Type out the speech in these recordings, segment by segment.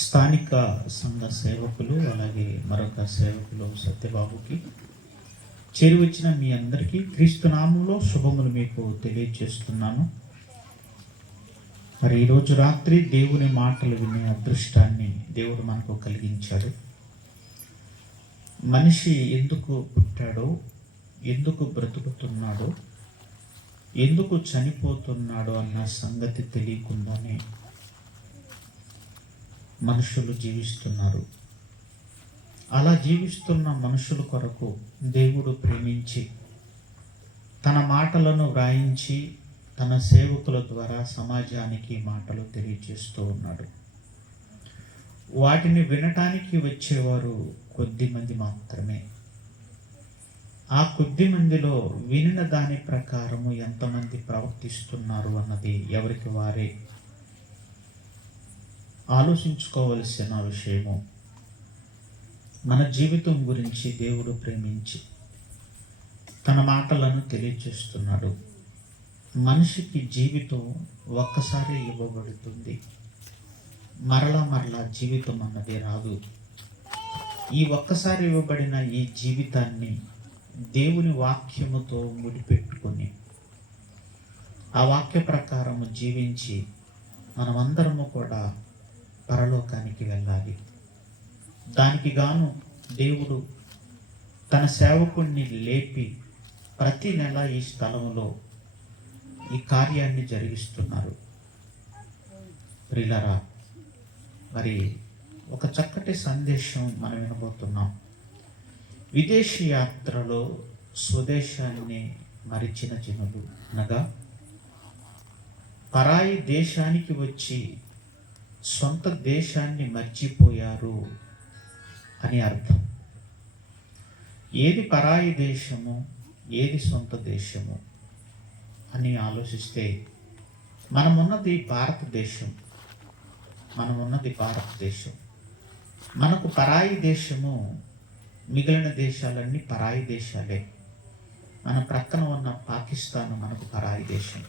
స్థానిక సంఘ సేవకులు అలాగే మరొక సేవకులు సత్యబాబుకి చేరువచ్చిన మీ అందరికీ క్రీస్తు నామములో శుభములు మీకు తెలియజేస్తున్నాను. మరి ఈరోజు రాత్రి దేవుని మాటలు వినే అదృష్టాన్ని దేవుడు మనకు కలిగించాడు. మనిషి ఎందుకు పుట్టాడో, ఎందుకు బ్రతుకుతున్నాడో, ఎందుకు చనిపోతున్నాడో అన్న సంగతి తెలియకుండానే మనుషులు జీవిస్తున్నారు. అలా జీవిస్తున్న మనుషుల కొరకు దేవుడు ప్రేమించి తన మాటలను వ్రాయించి తన సేవకుల ద్వారా సమాజానికి మాటలు తెలియజేస్తూ ఉన్నాడు. వాటిని వినటానికి వచ్చేవారు కొద్దిమంది మాత్రమే. ఆ కొద్ది మందిలో వినిన దాని ప్రకారము ఎంతమంది ప్రవర్తిస్తున్నారు అన్నది ఎవరికి వారే ఆలోచించుకోవలసిన విషయము. మన జీవితం గురించి దేవుడు ప్రేమించి తన మాటలను తెలియజేస్తున్నాడు. మనిషికి జీవితం ఒక్కసారి ఇవ్వబడుతుంది, మరలా జీవితం అన్నది రాదు. ఈ ఒక్కసారి ఇవ్వబడిన ఈ జీవితాన్ని దేవుని వాక్యముతో ముడిపెట్టుకొని ఆ వాక్య ప్రకారము జీవించి మనమందరము కూడా పరలోకానికి వెళ్ళాలి. దానికి గాను దేవుడు తన సేవకుణ్ణి లేపి ప్రతి నెల ఈ స్థలంలో ఈ కార్యాన్ని జరిగిస్తున్నారు. ప్రియులారా, మరి ఒక చక్కటి సందేశం మనం వినబోతున్నాం. విదేశీ యాత్రలో స్వదేశాన్ని మరిచిన జనులు అనగా పరాయి దేశానికి వచ్చి సొంత దేశాన్ని మర్చిపోయారు అని అర్థం. ఏది పరాయి దేశము, ఏది సొంత దేశము అని ఆలోచిస్తే మనమున్నది భారతదేశం. మనకు పరాయి దేశము, మిగిలిన దేశాలన్నీ పరాయి దేశాలే. మన ప్రక్కన ఉన్న పాకిస్తాన్ మనకు పరాయి దేశం.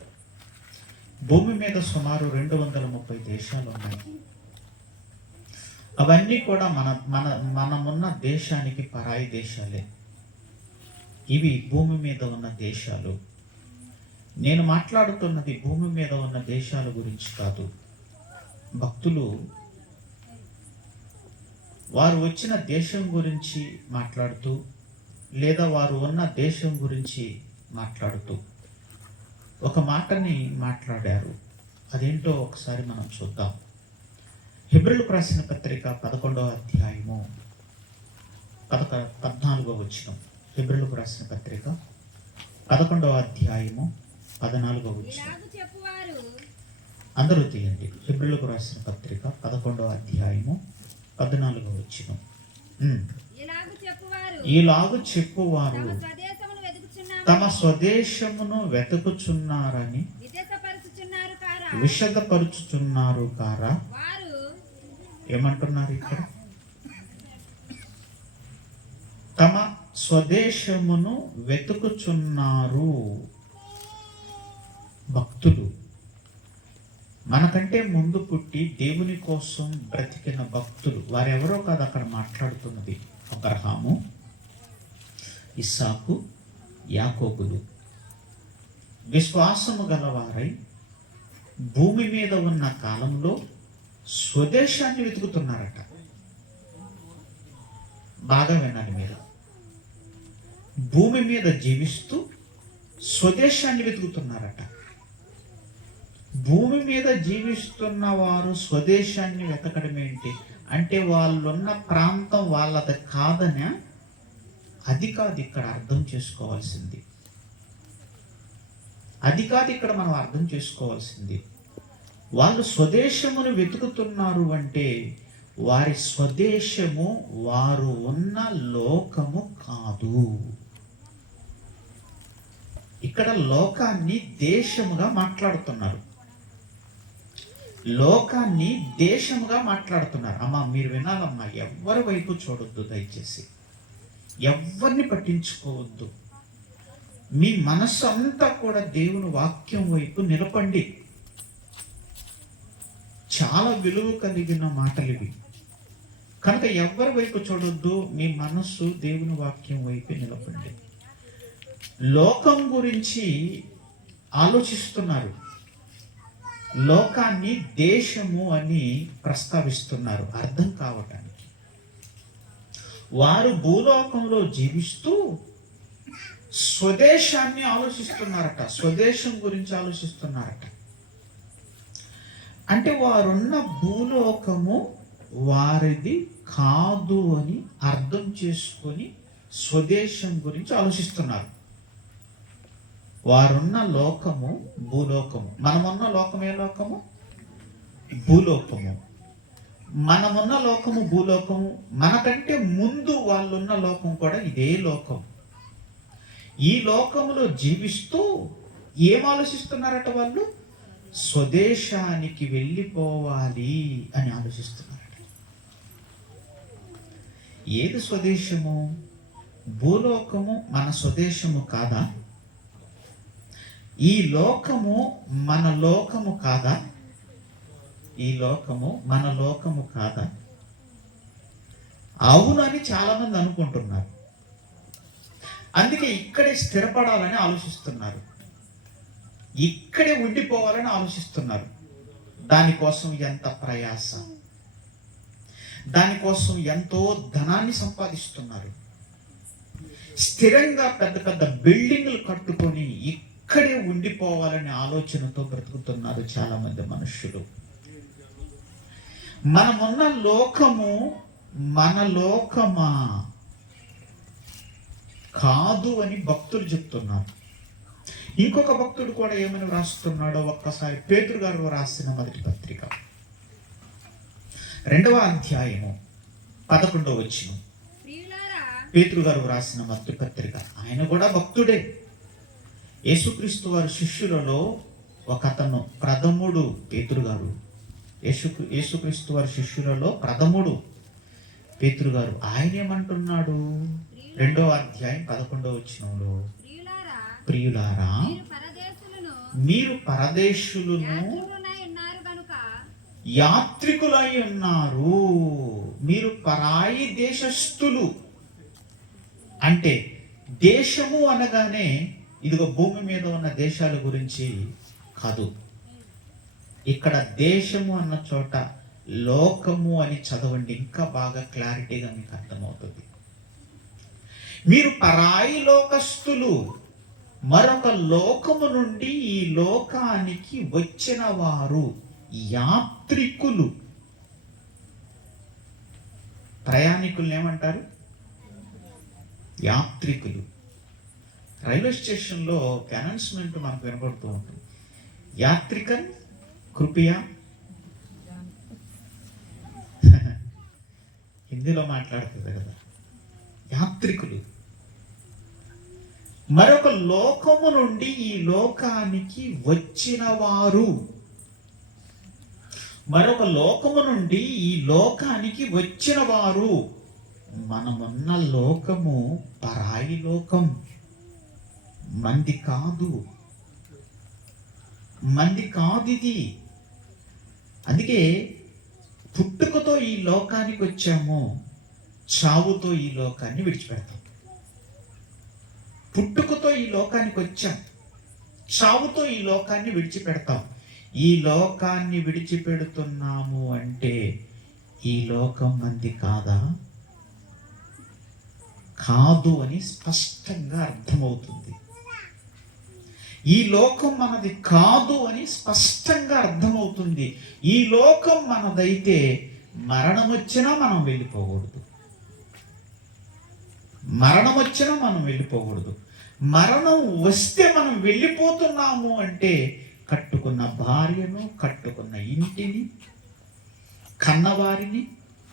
భూమి మీద సుమారు 230 దేశాలు ఉన్నాయి. అవన్నీ కూడా మనమున్న దేశానికి పరాయి దేశాలే. ఇవి భూమి మీద ఉన్న దేశాలు. నేను మాట్లాడుతున్నది భూమి మీద ఉన్న దేశాల గురించి కాదు. భక్తులు వారు వచ్చిన దేశం గురించి మాట్లాడుతూ, లేదా వారు ఉన్న దేశం గురించి మాట్లాడుతూ ఒక మాటని మాట్లాడారు. అదేంటో ఒకసారి మనం చూద్దాం. హెబ్రీయులకు రాసిన పత్రిక 11వ అధ్యాయము 14వ వచనం. హెబ్రీయులకు రాసిన పత్రిక 11వ అధ్యాయము 14వ వచనం. అందరూ తీయండి. హెబ్రీయులకు రాసిన పత్రిక 11వ అధ్యాయము 14వ వచనం. ఈలాగు చెప్పువారు తమ స్వదేశమును వెతుకుచున్నారని విషదపరుచుచున్నారు కారా? ఏమంటున్నారు ఇక్కడ? తమ స్వదేశమును వెతుకుచున్నారు. భక్తులు, మనకంటే ముందు పుట్టి దేవుని కోసం బ్రతికిన భక్తులు, వారెవరో కాదు అక్కడ మాట్లాడుతున్నది. అబ్రహాము, ఇస్సాకు, యాకోబులు విశ్వాసము గలవారై భూమి మీద ఉన్న కాలంలో స్వదేశాన్ని వెతుకుతున్నారట. బాగా వినాలి మీరు. భూమి మీద జీవిస్తూ స్వదేశాన్ని వెతుకుతున్నారట. భూమి మీద జీవిస్తున్న వారు స్వదేశాన్ని వెతకడం ఏంటి అంటే, వాళ్ళున్న ప్రాంతం వాళ్ళది కాదనే. అది కాదు ఇక్కడ అర్థం చేసుకోవాల్సింది. మనం అర్థం చేసుకోవాల్సింది. వాళ్ళు స్వదేశమును వెతుకుతున్నారు అంటే వారి స్వదేశము వారు ఉన్న లోకము కాదు. ఇక్కడ లోకాన్ని దేశముగా మాట్లాడుతున్నారు. అమ్మా మీరు వినాలమ్మా, ఎవరి వైపు చూడొద్దు దయచేసి. ఎవరిని పట్టించుకోవద్దు. మీ మనస్సు అంతా కూడా దేవుని వాక్యం వైపు నిలపండి. చాలా విలువ కలిగిన మాటలు ఇవి. కనుక ఎవరి వైపు చూడొద్దు, మీ మనస్సు దేవుని వాక్యం వైపు నిలబడి. లోకం గురించి ఆలోచిస్తున్నారు, లోకాన్ని దేశము అని ప్రస్తావిస్తున్నారు అర్థం కావటానికి. వారు భూలోకంలో జీవిస్తూ స్వదేశాన్ని ఆలోచిస్తున్నారట, స్వదేశం గురించి ఆలోచిస్తున్నారట. అంటే వారున్న భూలోకము వారిది కాదు అని అర్థం చేసుకొని స్వదేశం గురించి ఆలోచిస్తున్నారు. వారున్న లోకము భూలోకము. మనమున్న లోకం ఏ లోకము? భూలోకము. మనమున్న లోకము భూలోకము. మనకంటే ముందు వాళ్ళున్న లోకం కూడా ఇదే లోకం. ఈ లోకములో జీవిస్తూ ఏం ఆలోచిస్తున్నారట వాళ్ళు? స్వదేశానికి వెళ్ళిపోవాలి అని ఆలోచిస్తున్నారట. ఏది స్వదేశము? భూలోకము మన స్వదేశము కాదా? ఈ లోకము మన లోకము కాదా? ఈ లోకము మన లోకము కాదా? అవునని చాలా మంది అనుకుంటున్నారు. అందుకే ఇక్కడే స్థిరపడాలని ఆలోచిస్తున్నారు, ఇక్కడే ఉండిపోవాలని ఆలోచిస్తున్నారు. దానికోసం ఎంత ప్రయాస, దానికోసం ఎంతో ధనాన్ని సంపాదిస్తున్నారు. స్థిరంగా పెద్ద పెద్ద బిల్డింగ్లు కట్టుకొని ఇక్కడే ఉండిపోవాలనే ఆలోచనతో బ్రతుకుతున్నారు చాలా మంది మనుషులు. మనమున్న లోకము మన లోకమా కాదు అని భక్తులు చెప్తున్నారు. ఇంకొక భక్తుడు కూడా ఏమని వ్రాస్తున్నాడో ఒక్కసారి పేతురు గారు రాసిన మొదటి పత్రిక 2వ అధ్యాయము 11వ వచనం. పేతురు గారు రాసిన మొదటి పత్రిక. ఆయన కూడా భక్తుడే. యేసుక్రీస్తు వారి శిష్యులలో ఒక అతను ప్రథముడు పేతురు గారు. యేసుక్రీస్తు వారి శిష్యులలో ప్రథముడు పేతురు గారు. ఆయన ఏమంటున్నాడు? 2వ అధ్యాయం 11వ వచనంలో, ప్రియులారా మీరు పరదేశులను యాత్రికులై ఉన్నారు. మీరు పరాయి దేశస్థులు. అంటే దేశము అనగానే ఇదిగో భూమి మీద ఉన్న దేశాల గురించి కాదు. ఇక్కడ దేశము అన్న చోట లోకము అని చదవండి, ఇంకా బాగా క్లారిటీగా మీకు అర్థమవుతుంది. మీరు పరాయి లోకస్తులు, మరొక లోకము నుండి ఈ లోకానికి వచ్చిన వారు, యాత్రికులు. ప్రయాణికులు ఏమంటారు? యాత్రికులు. రైల్వే స్టేషన్లో అనౌన్స్మెంట్ మనకు వినపడుతూ ఉంటుంది, యాత్రికన్ కృపయా. హిందీలో మాట్లాడుతుంది కదా. యాత్రికులు మరొక లోకము నుండి ఈ లోకానికి వచ్చిన వారు. మరొక లోకము నుండి ఈ లోకానికి వచ్చిన వారు. మనమున్న లోకము పరాయి లోకం, మంది కాదు, మంది కాదు ఇది. అందుకే పుట్టుకతో ఈ లోకానికి వచ్చాము, చావుతో ఈ లోకాన్ని విడిచిపెడతాం. పుట్టుకతో ఈ లోకానికి వచ్చాం, చావుతో ఈ లోకాన్ని విడిచిపెడతాం. ఈ లోకాన్ని విడిచిపెడుతున్నాము అంటే ఈ లోకం మంది కాదా? కాదు అని స్పష్టంగా అర్థమవుతుంది. ఈ లోకం మనది కాదు అని స్పష్టంగా అర్థమవుతుంది. ఈ లోకం మనదైతే మరణం వచ్చినా మనం వెళ్ళిపోకూడదు. మరణం వచ్చినా మనం వెళ్ళిపోకూడదు. మరణం వస్తే మనం వెళ్ళిపోతున్నాము అంటే కట్టుకున్న భార్యను, కట్టుకున్న ఇంటిని, కన్నవారిని,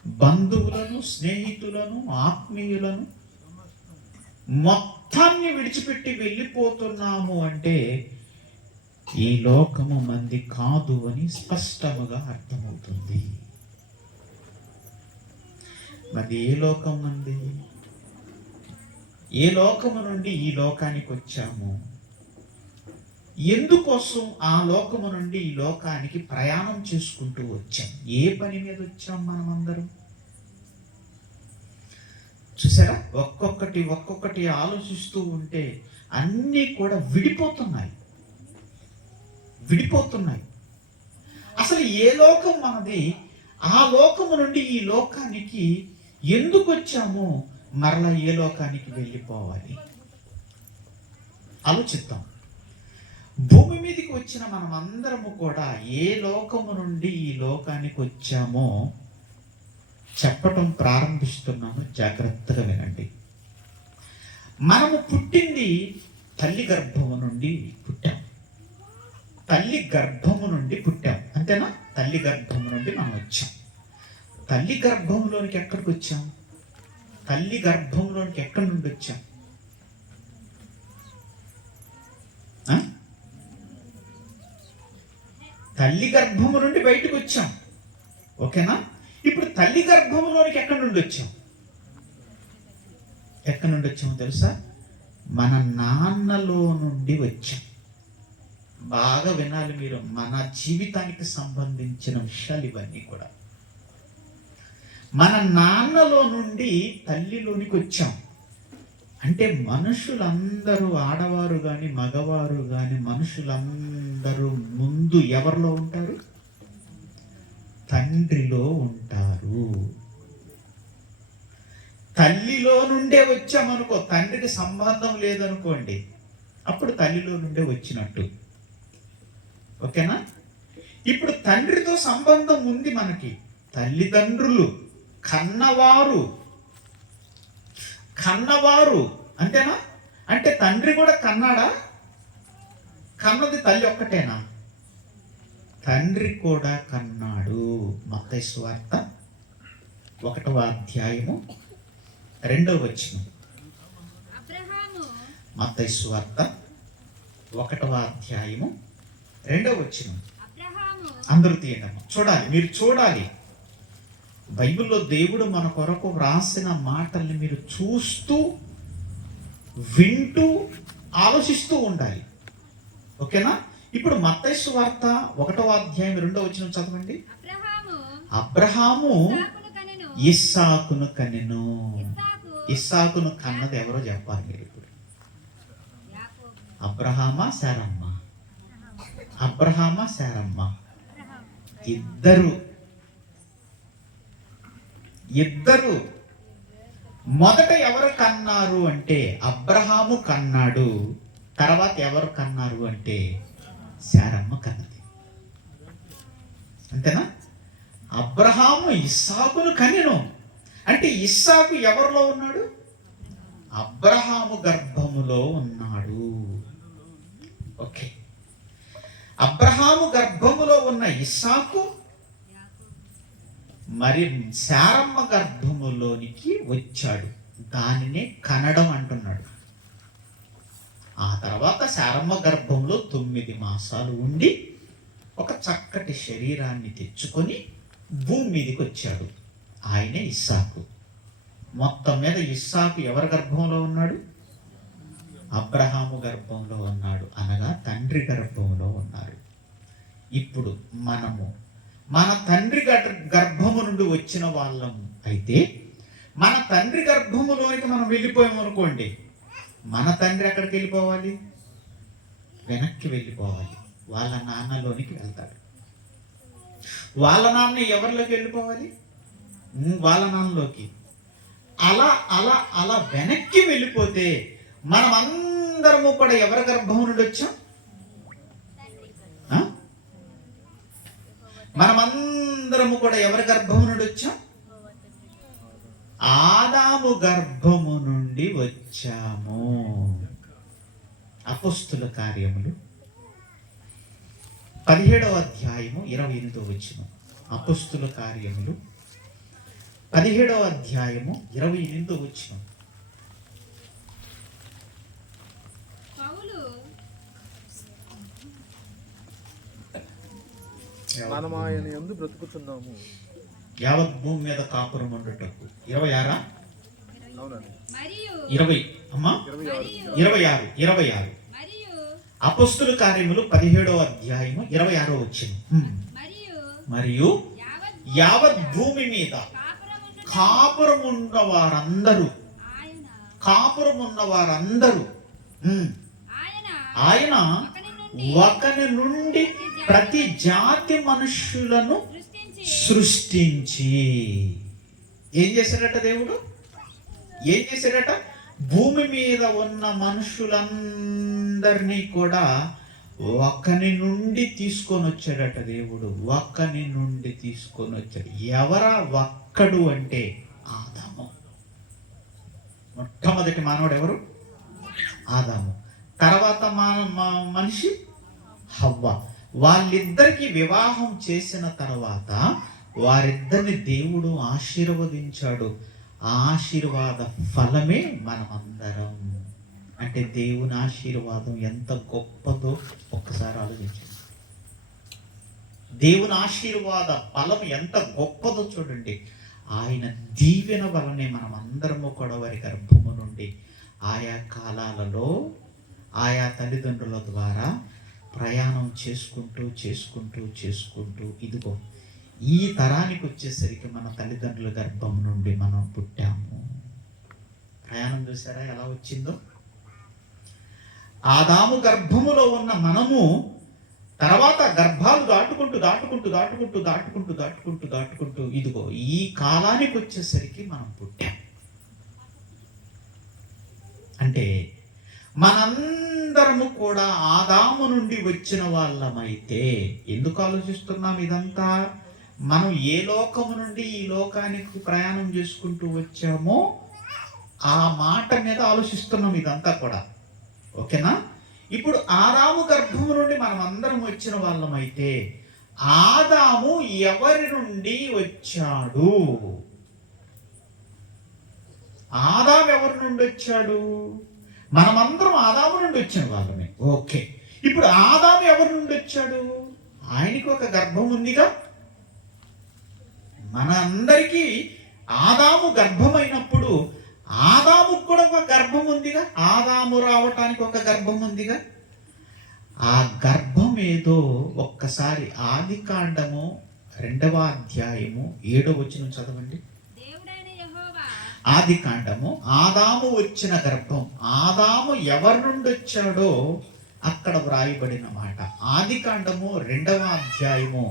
బంధువులను, స్నేహితులను, ఆత్మీయులను మొత్తాన్ని విడిచిపెట్టి వెళ్ళిపోతున్నాము అంటే ఈ లోకము మంది కాదు అని స్పష్టముగా అర్థమవుతుంది. మరి ఏ లోకం మంది? ఏ లోకము నుండి ఈ లోకానికి వచ్చాము? ఎందుకోసం ఆ లోకము నుండి ఈ లోకానికి ప్రయాణం చేసుకుంటూ వచ్చాం? ఏ పని మీద వచ్చాం మనమందరం? చూసారా, ఒక్కొక్కటి ఆలోచిస్తూ ఉంటే అన్నీ కూడా విడిపోతున్నాయి. అసలు ఏ లోకం మనది? ఆ లోకము నుండి ఈ లోకానికి ఎందుకు వచ్చామో మరలా ఏ లోకానికి వెళ్ళిపోవాలి? ఆలోచిద్దాం. భూమి మీదకి వచ్చిన మనం అందరము కూడా ఏ లోకము నుండి ఈ లోకానికి వచ్చామో చెప్పటం ప్రారంభిస్తున్నాను, జాగ్రత్తగా వినండి. మనము పుట్టింది తల్లి గర్భము నుండి పుట్టాం. అంతేనా? తల్లి గర్భము నుండి మనం వచ్చాం. తల్లి గర్భంలోనికి ఎక్కడికి వచ్చాం? తల్లి గర్భంలోనికి ఎక్కడి నుండి వచ్చాం? తల్లి గర్భము నుండి బయటకు వచ్చాం. ఓకేనా? ఇప్పుడు తల్లి గర్భంలోనికి ఎక్కడి నుండి వచ్చాం? ఎక్కడి నుండి వచ్చామో తెలుసా? మన నాన్నలో నుండి వచ్చాం. బాగా వినాలి మీరు, మన జీవితానికి సంబంధించిన విషయాలు ఇవన్నీ కూడా. మన నాన్నలో నుండి తల్లిలోనికి వచ్చాం. అంటే మనుషులందరూ, ఆడవారు కానీ మగవారు కానీ, మనుషులందరూ ముందు ఎవరిలో ఉంటారు? తండ్రిలో ఉంటారు. తల్లిలో నుండే వచ్చామనుకో, తండ్రికి సంబంధం లేదనుకోండి, అప్పుడు తల్లిలో నుండే వచ్చినట్టు. ఓకేనా? ఇప్పుడు తండ్రితో సంబంధం ఉంది మనకి. తల్లిదండ్రులు, కన్నవారు అంతేనా? అంటే తండ్రి కూడా కన్నాడా? కన్నది తల్లి ఒక్కటేనా? తండ్రి కూడా కన్నాడు. మత్తయి సువార్త 1వ అధ్యాయము 2వ వచనం. మత్తయి సువార్త 1వ అధ్యాయము 2వ వచనం. అందరూ తీయండి, చూడాలి, మీరు చూడాలి. బైబిల్లో దేవుడు మన కొరకు వ్రాసిన మాటల్ని మీరు చూస్తూ, వింటూ, ఆలోచిస్తూ ఉండాలి. ఓకేనా? ఇప్పుడు మత్తయి సువార్త 1వ అధ్యాయం 2వ వచనం చదవండి. అబ్రహాము ఇస్సాకును కనెను. ఇస్సాకును కన్నది ఎవరో చెప్పాలి మీరు ఇప్పుడు. అబ్రహామా శారమ్మ? ఇద్దరు. మొదట ఎవరు కన్నారు అంటే అబ్రహాము కన్నాడు. తర్వాత ఎవరు కన్నారు అంటే శారమ్మ కన్నది. అంతేనా? అబ్రహాము ఇస్సాకును కనెను అంటే ఇస్సాకు ఎవరిలో ఉన్నాడు? అబ్రహాము గర్భములో ఉన్నాడు. ఓకే, అబ్రహాము గర్భములో ఉన్న ఇస్సాకు మరి శారమ్మ గర్భములోనికి వచ్చాడు. దానినే కనడం అంటున్నాడు. ఆ తర్వాత శారమ్మ గర్భంలో 9 మాసాలు ఉండి ఒక చక్కటి శరీరాన్ని తెచ్చుకొని భూమి మీదకి వచ్చాడు. ఆయనే ఇస్సాకు. మొత్తం మీద ఇస్సాకు ఎవరి గర్భంలో ఉన్నాడు? అబ్రహాము గర్భంలో ఉన్నాడు, అనగా తండ్రి గర్భంలో ఉన్నారు. ఇప్పుడు మనము మన తండ్రి గర్భము నుండి వచ్చిన వాళ్ళము అయితే, మన తండ్రి గర్భములోనికి మనం వెళ్ళిపోయాము అనుకోండి, మన తండ్రి ఎక్కడికి వెళ్ళిపోవాలి? వెనక్కి వెళ్ళిపోవాలి. వాళ్ళ నాన్నలోనికి వెళ్తాడు. వాళ్ళ నాన్న ఎవరిలోకి వెళ్ళిపోవాలి? వాళ్ళ నాన్నలోకి. అలా అలా అలా వెనక్కి వెళ్ళిపోతే మనం అందరము కూడా ఎవరి గర్భం నుండి వచ్చాం? మనమందరము కూడా ఎవరి గర్భము నుండి వచ్చాం? ఆదాము గర్భము నుండి వచ్చాము. అపోస్తుల కార్యములు 17వ అధ్యాయము 28వ వచనం. అపోస్తుల కార్యములు 17వ అధ్యాయము 28వ వచనం. మనం ఆయన యందు బ్రతుకుతున్నాము. యావత్ భూమి మీద కాపురం ఉండటకు 26 అవునండి. 20 అమ్మా 26. అపొస్తలుల కార్యములు 17వ అధ్యాయము 26వ వచనం. మరియు యావత్ భూమి మీద కాపురం ఉన్న వారందరూ ఆయన ఒకని నుండి ప్రతి జాతి మనుష్యులను సృష్టించి ఏం చేశాడట దేవుడు? ఏం చేశాడట? భూమి మీద ఉన్న మనుషులందరినీ కూడా ఒక్కని నుండి తీసుకొని వచ్చాడట దేవుడు. ఒక్కని నుండి తీసుకొని వచ్చాడు. ఎవరా ఒక్కడు అంటే ఆదాము. మొట్టమొదటి మానవుడు ఎవరు? ఆదాము. తర్వాత మనిషి హవ్వ. వాళ్ళిద్దరికి వివాహం చేసిన తర్వాత వారిద్దరిని దేవుడు ఆశీర్వదించాడు. ఆశీర్వాద ఫలమే మనమందరం. అంటే దేవుని ఆశీర్వాదం ఎంత గొప్పదో ఒక్కసారి ఆలోచించండి. దేవుని ఆశీర్వాద ఫలం ఎంత గొప్పదో చూడండి. ఆయన దీవెన వలనే మనం అందరము కూడా వారి గర్భము నుండి ఆయా కాలాలలో ఆయా తల్లిదండ్రుల ద్వారా ప్రయాణం చేసుకుంటూ ఇదిగో ఈ తరానికి వచ్చేసరికి మన తల్లిదండ్రుల గర్భం నుండి మనం పుట్టాము. ప్రయాణం చూసారా ఎలా వచ్చిందో? ఆదాము గర్భములో ఉన్న మనము తర్వాత గర్భాలు దాటుకుంటూ ఇదిగో ఈ కాలానికి వచ్చేసరికి మనం పుట్టాం. అంటే మనందరము కూడా ఆదాము నుండి వచ్చిన వాళ్ళమైతే ఎందుకు ఆలోచిస్తున్నాం ఇదంతా? మనం ఏ లోకము నుండి ఈ లోకానికి ప్రయాణం చేసుకుంటూ వచ్చామో ఆ మాట మీద ఆలోచిస్తున్నాం ఇదంతా కూడా. ఓకేనా? ఇప్పుడు ఆదాము గర్భము నుండి మనం అందరం వచ్చిన వాళ్ళమైతే ఆదాము ఎవరి నుండి వచ్చాడు? ఆదాము ఎవరి నుండి వచ్చాడు? మనమందరం ఆదాము నుండి వచ్చిన వాళ్ళమే. ఓకే, ఇప్పుడు ఆదాము ఎవరి నుండి వచ్చాడు? ఆయనకి ఒక గర్భం ఉందిగా. మన అందరికీ ఆదాము గర్భమైనప్పుడు ఆదాముకు కూడా ఒక గర్భం ఉందిగా. ఆదాము రావటానికి ఒక గర్భం ఉందిగా. ఆ గర్భం ఏదో ఒక్కసారి ఆదికాండము 2వ అధ్యాయము 7వ వచనం చదవండి. ఆదికాండము ఆదాము వచ్చిన గర్భం, ఆదాము ఎవరి నుండి వచ్చాడో అక్కడ వ్రాయబడిన మాట. ఆదికాండము 2వ అధ్యాయము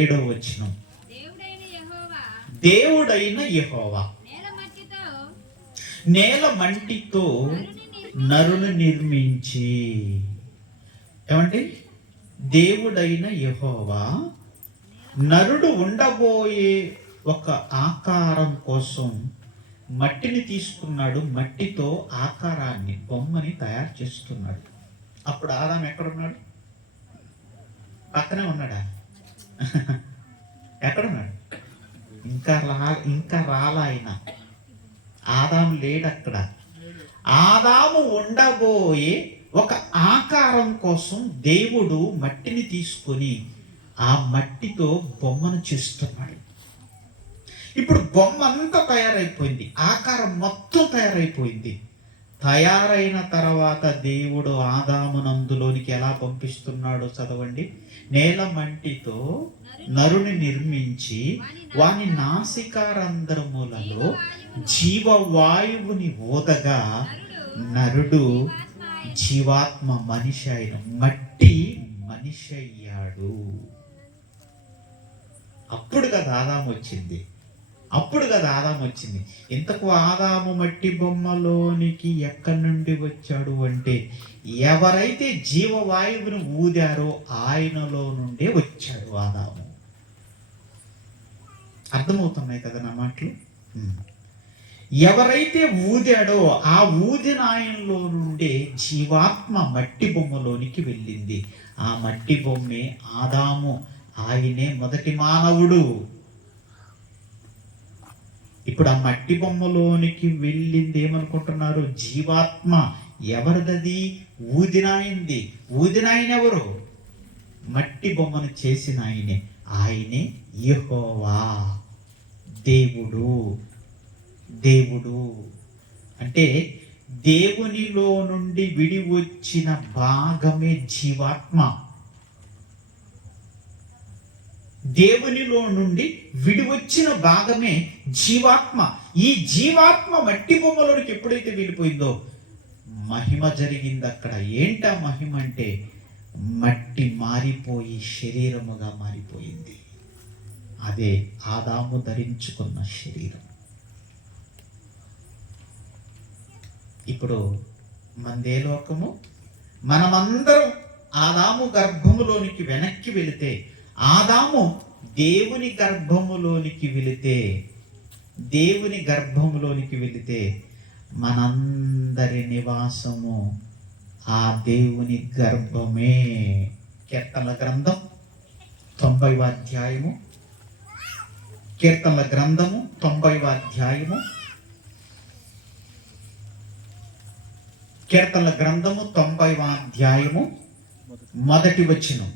7వ వచనం. దేవుడైన యెహోవా నేల మంటితో నరుని నిర్మించి. ఏమండి? దేవుడైన యెహోవా నరుడు ఉండబోయే ఒక ఆకారం కోసం మట్టిని తీసుకున్నాడు. మట్టితో ఆకారాన్ని, బొమ్మని తయారు చేస్తున్నాడు. అప్పుడు ఆదాము ఎక్కడున్నాడు? పక్కనే ఉన్నాడా? ఎక్కడున్నాడు? ఇంకా రాలా ఆయన. ఆదాము లేడు అక్కడ. ఆదాము ఉండబోయే ఒక ఆకారం కోసం దేవుడు మట్టిని తీసుకొని ఆ మట్టితో బొమ్మను చేస్తున్నాడు. ఇప్పుడు బొమ్మ అంతా తయారైపోయింది, ఆకారం మొత్తం తయారైపోయింది. తయారైన తర్వాత దేవుడు ఆదామునందులోనికి ఎలా పంపిస్తున్నాడో చదవండి. నేల మంటితో నరుని నిర్మించి వాని నాసికారంధ్రములలో జీవవాయువుని ఊదగా నరుడు జీవాత్మ మనిషి అయిన మట్టి మనిషి అయ్యాడు. అప్పుడు కదా ఆదాము వచ్చింది. ఇంతకు ఆదాము మట్టి బొమ్మలోనికి ఎక్కడి నుండి వచ్చాడు అంటే ఎవరైతే జీవవాయువుని ఊదారో ఆయనలో నుండే వచ్చాడు ఆదాము. అర్థమవుతున్నాయి కదా నా మాటలు? ఎవరైతే ఊదాడో ఆ ఊదిన ఆయనలో నుండే జీవాత్మ మట్టి బొమ్మలోనికి వెళ్ళింది. ఆ మట్టి బొమ్మే ఆదాము. ఆయనే మొదటి మానవుడు. ఇప్పుడు ఆ మట్టి బొమ్మలోనికి వెళ్ళింది ఏమనుకుంటున్నారు? జీవాత్మ. ఎవరిదది? ఊదినాయింది. ఊదినాయన ఎవరు? మట్టి బొమ్మను చేసిన ఆయనే యెహోవా. దేవుడు అంటే దేవునిలో నుండి విడి వచ్చిన భాగమే జీవాత్మ. దేవునిలో నుండి విడి వచ్చిన భాగమే జీవాత్మ. ఈ జీవాత్మ మట్టి బొమ్మలోనికి ఎప్పుడైతే వెళ్ళిపోయిందో మహిమ జరిగింది అక్కడ. ఏంటా మహిమ అంటే మట్టి మారిపోయి శరీరముగా మారిపోయింది. అదే ఆదాము ధరించుకున్న శరీరం. ఇప్పుడు మనదే లోకము. మనమందరం ఆదాము గర్భములోనికి వెనక్కి వెళితే, ఆదాము దేవుని గర్భములోనికి వెళితే మనందరి నివాసము ఆ దేవుని గర్భమే. కీర్తనల గ్రంథం 90వ అధ్యాయము, కీర్తనల గ్రంథము 90వ అధ్యాయము, కీర్తనల గ్రంథము 90వ అధ్యాయము మొదటి వచనం.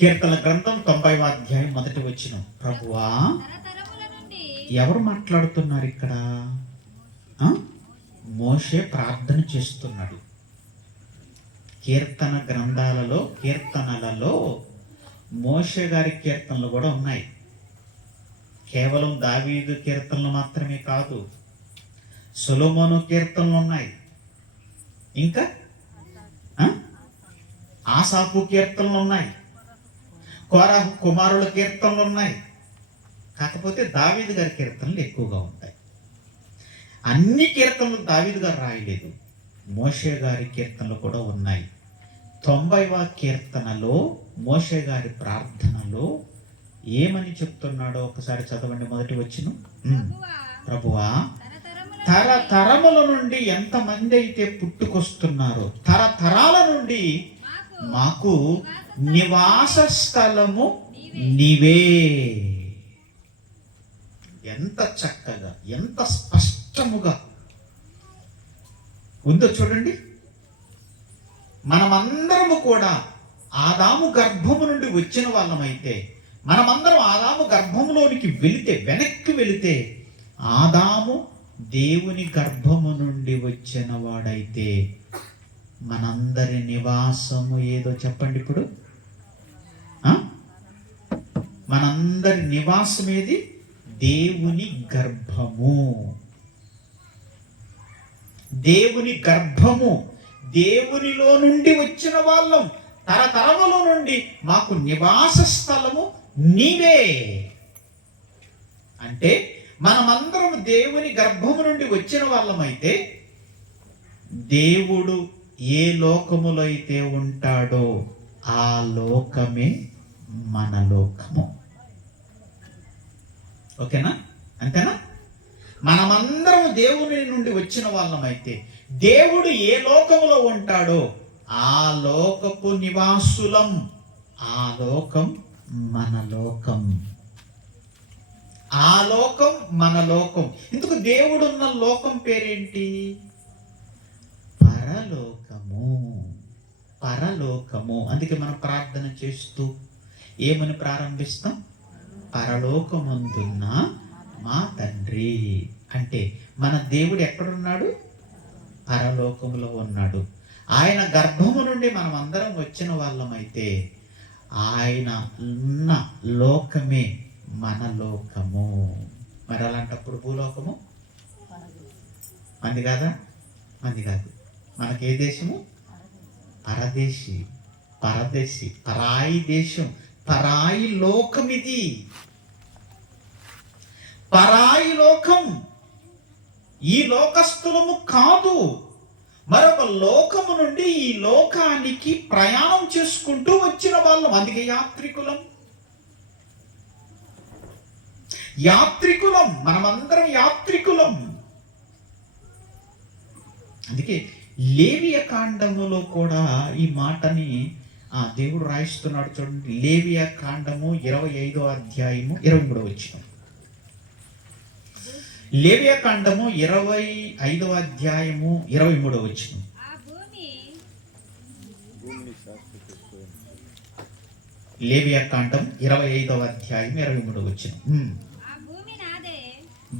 కీర్తనల గ్రంథం 90వ అధ్యాయం మొదటి వచనం. ప్రభువా, ఎవరు మాట్లాడుతున్నారు ఇక్కడ? మోషే ప్రార్థన చేస్తున్నాడు. కీర్తన గ్రంథాలలో, కీర్తనలలో మోషే గారి కీర్తనలు కూడా ఉన్నాయి. కేవలం దావీదు కీర్తనలు మాత్రమే కాదు, సొలొమోను కీర్తనలు ఉన్నాయి, ఇంకా ఆసాపు కీర్తనలు ఉన్నాయి, కోరహు కుమారుల కీర్తనలు ఉన్నాయి. కాకపోతే దావీదు గారి కీర్తనలు ఎక్కువగా ఉంటాయి. అన్ని కీర్తనలు దావీదు గారు రాయలేదు, మోషే గారి కీర్తనలు కూడా ఉన్నాయి. 90వ కీర్తనలో మోషే గారి ప్రార్థనలో ఏమని చెప్తున్నాడో ఒకసారి చదవండి. మొదటి వచనం. ప్రభువా, తరతరముల నుండి ఎంతమంది అయితే పుట్టుకొస్తున్నారో, తరతరాల నుండి మాకు నివాస స్థలము నీవే. ఎంత చక్కగా, ఎంత స్పష్టముగా ఉందో చూడండి. మనమందరము కూడా ఆదాము గర్భము నుండి వచ్చిన వాళ్ళమైతే, మనమందరం ఆదాము గర్భములోనికి వెనక్కి వెళితే ఆదాము దేవుని గర్భము నుండి వచ్చిన వాడైతే మనందరి నివాసము ఏదో చెప్పండి ఇప్పుడు. మనందరి నివాసం ఏది? దేవుని గర్భము. దేవుని గర్భము. దేవునిలో నుండి వచ్చిన వాళ్ళం. తరతరముల నుండి మాకు నివాస స్థలము నీవే. అంటే మనమందరం దేవుని గర్భము నుండి వచ్చిన వాళ్ళమైతే దేవుడు ఏ లోకములో అయితే ఉంటాడో ఆ లోకమే మన లోకము. ఓకేనా? అంతేనా? మనమందరం దేవుని నుండి వచ్చిన వాళ్ళమైతే దేవుడు ఏ లోకములో ఉంటాడో ఆ లోకపు నివాసులం. ఆ లోకం మన లోకం. ఆ లోకం మన లోకం. ఇందుకు దేవుడున్న లోకం పేరేంటి? పరలోకము. పరలోకము. అందుకే మనం ప్రార్థన చేస్తూ ఏమని ప్రారంభిస్తాం? పరలోకమందున్న మా తండ్రి. అంటే మన దేవుడు ఎక్కడున్నాడు? పరలోకములో ఉన్నాడు. ఆయన గర్భము నుండి మనం అందరం వచ్చిన వాళ్ళమైతే ఆయన ఉన్న లోకమే మన లోకము. మరి అలాంటప్పుడు భూలోకము మంది కాదా? మంది కాదు. మనకి ఏ దేశము? పరదేశి. పరదేశి, పరాయి దేశం, పరాయి లోకం. ఇది పరాయి లోకం. ఈ లోకస్తులము కాదు. మరొక లోకము నుండి ఈ లోకానికి ప్రయాణం చేసుకుంటూ వచ్చిన వాళ్ళం. అందుకే యాత్రికులం. యాత్రికులం, మనమందరం యాత్రికులం. అందుకే లేవియ కాండములో కూడా ఈ మాటని దేవుడు రాయిస్తున్నాడు. చూడండి, లేవియ కాండము 25వ అధ్యాయము 23వ వచనం. లేవియ కాండము 25వ అధ్యాయము 23వ వచనం. లేవియ కాండం 25వ అధ్యాయం 23వ వచనం.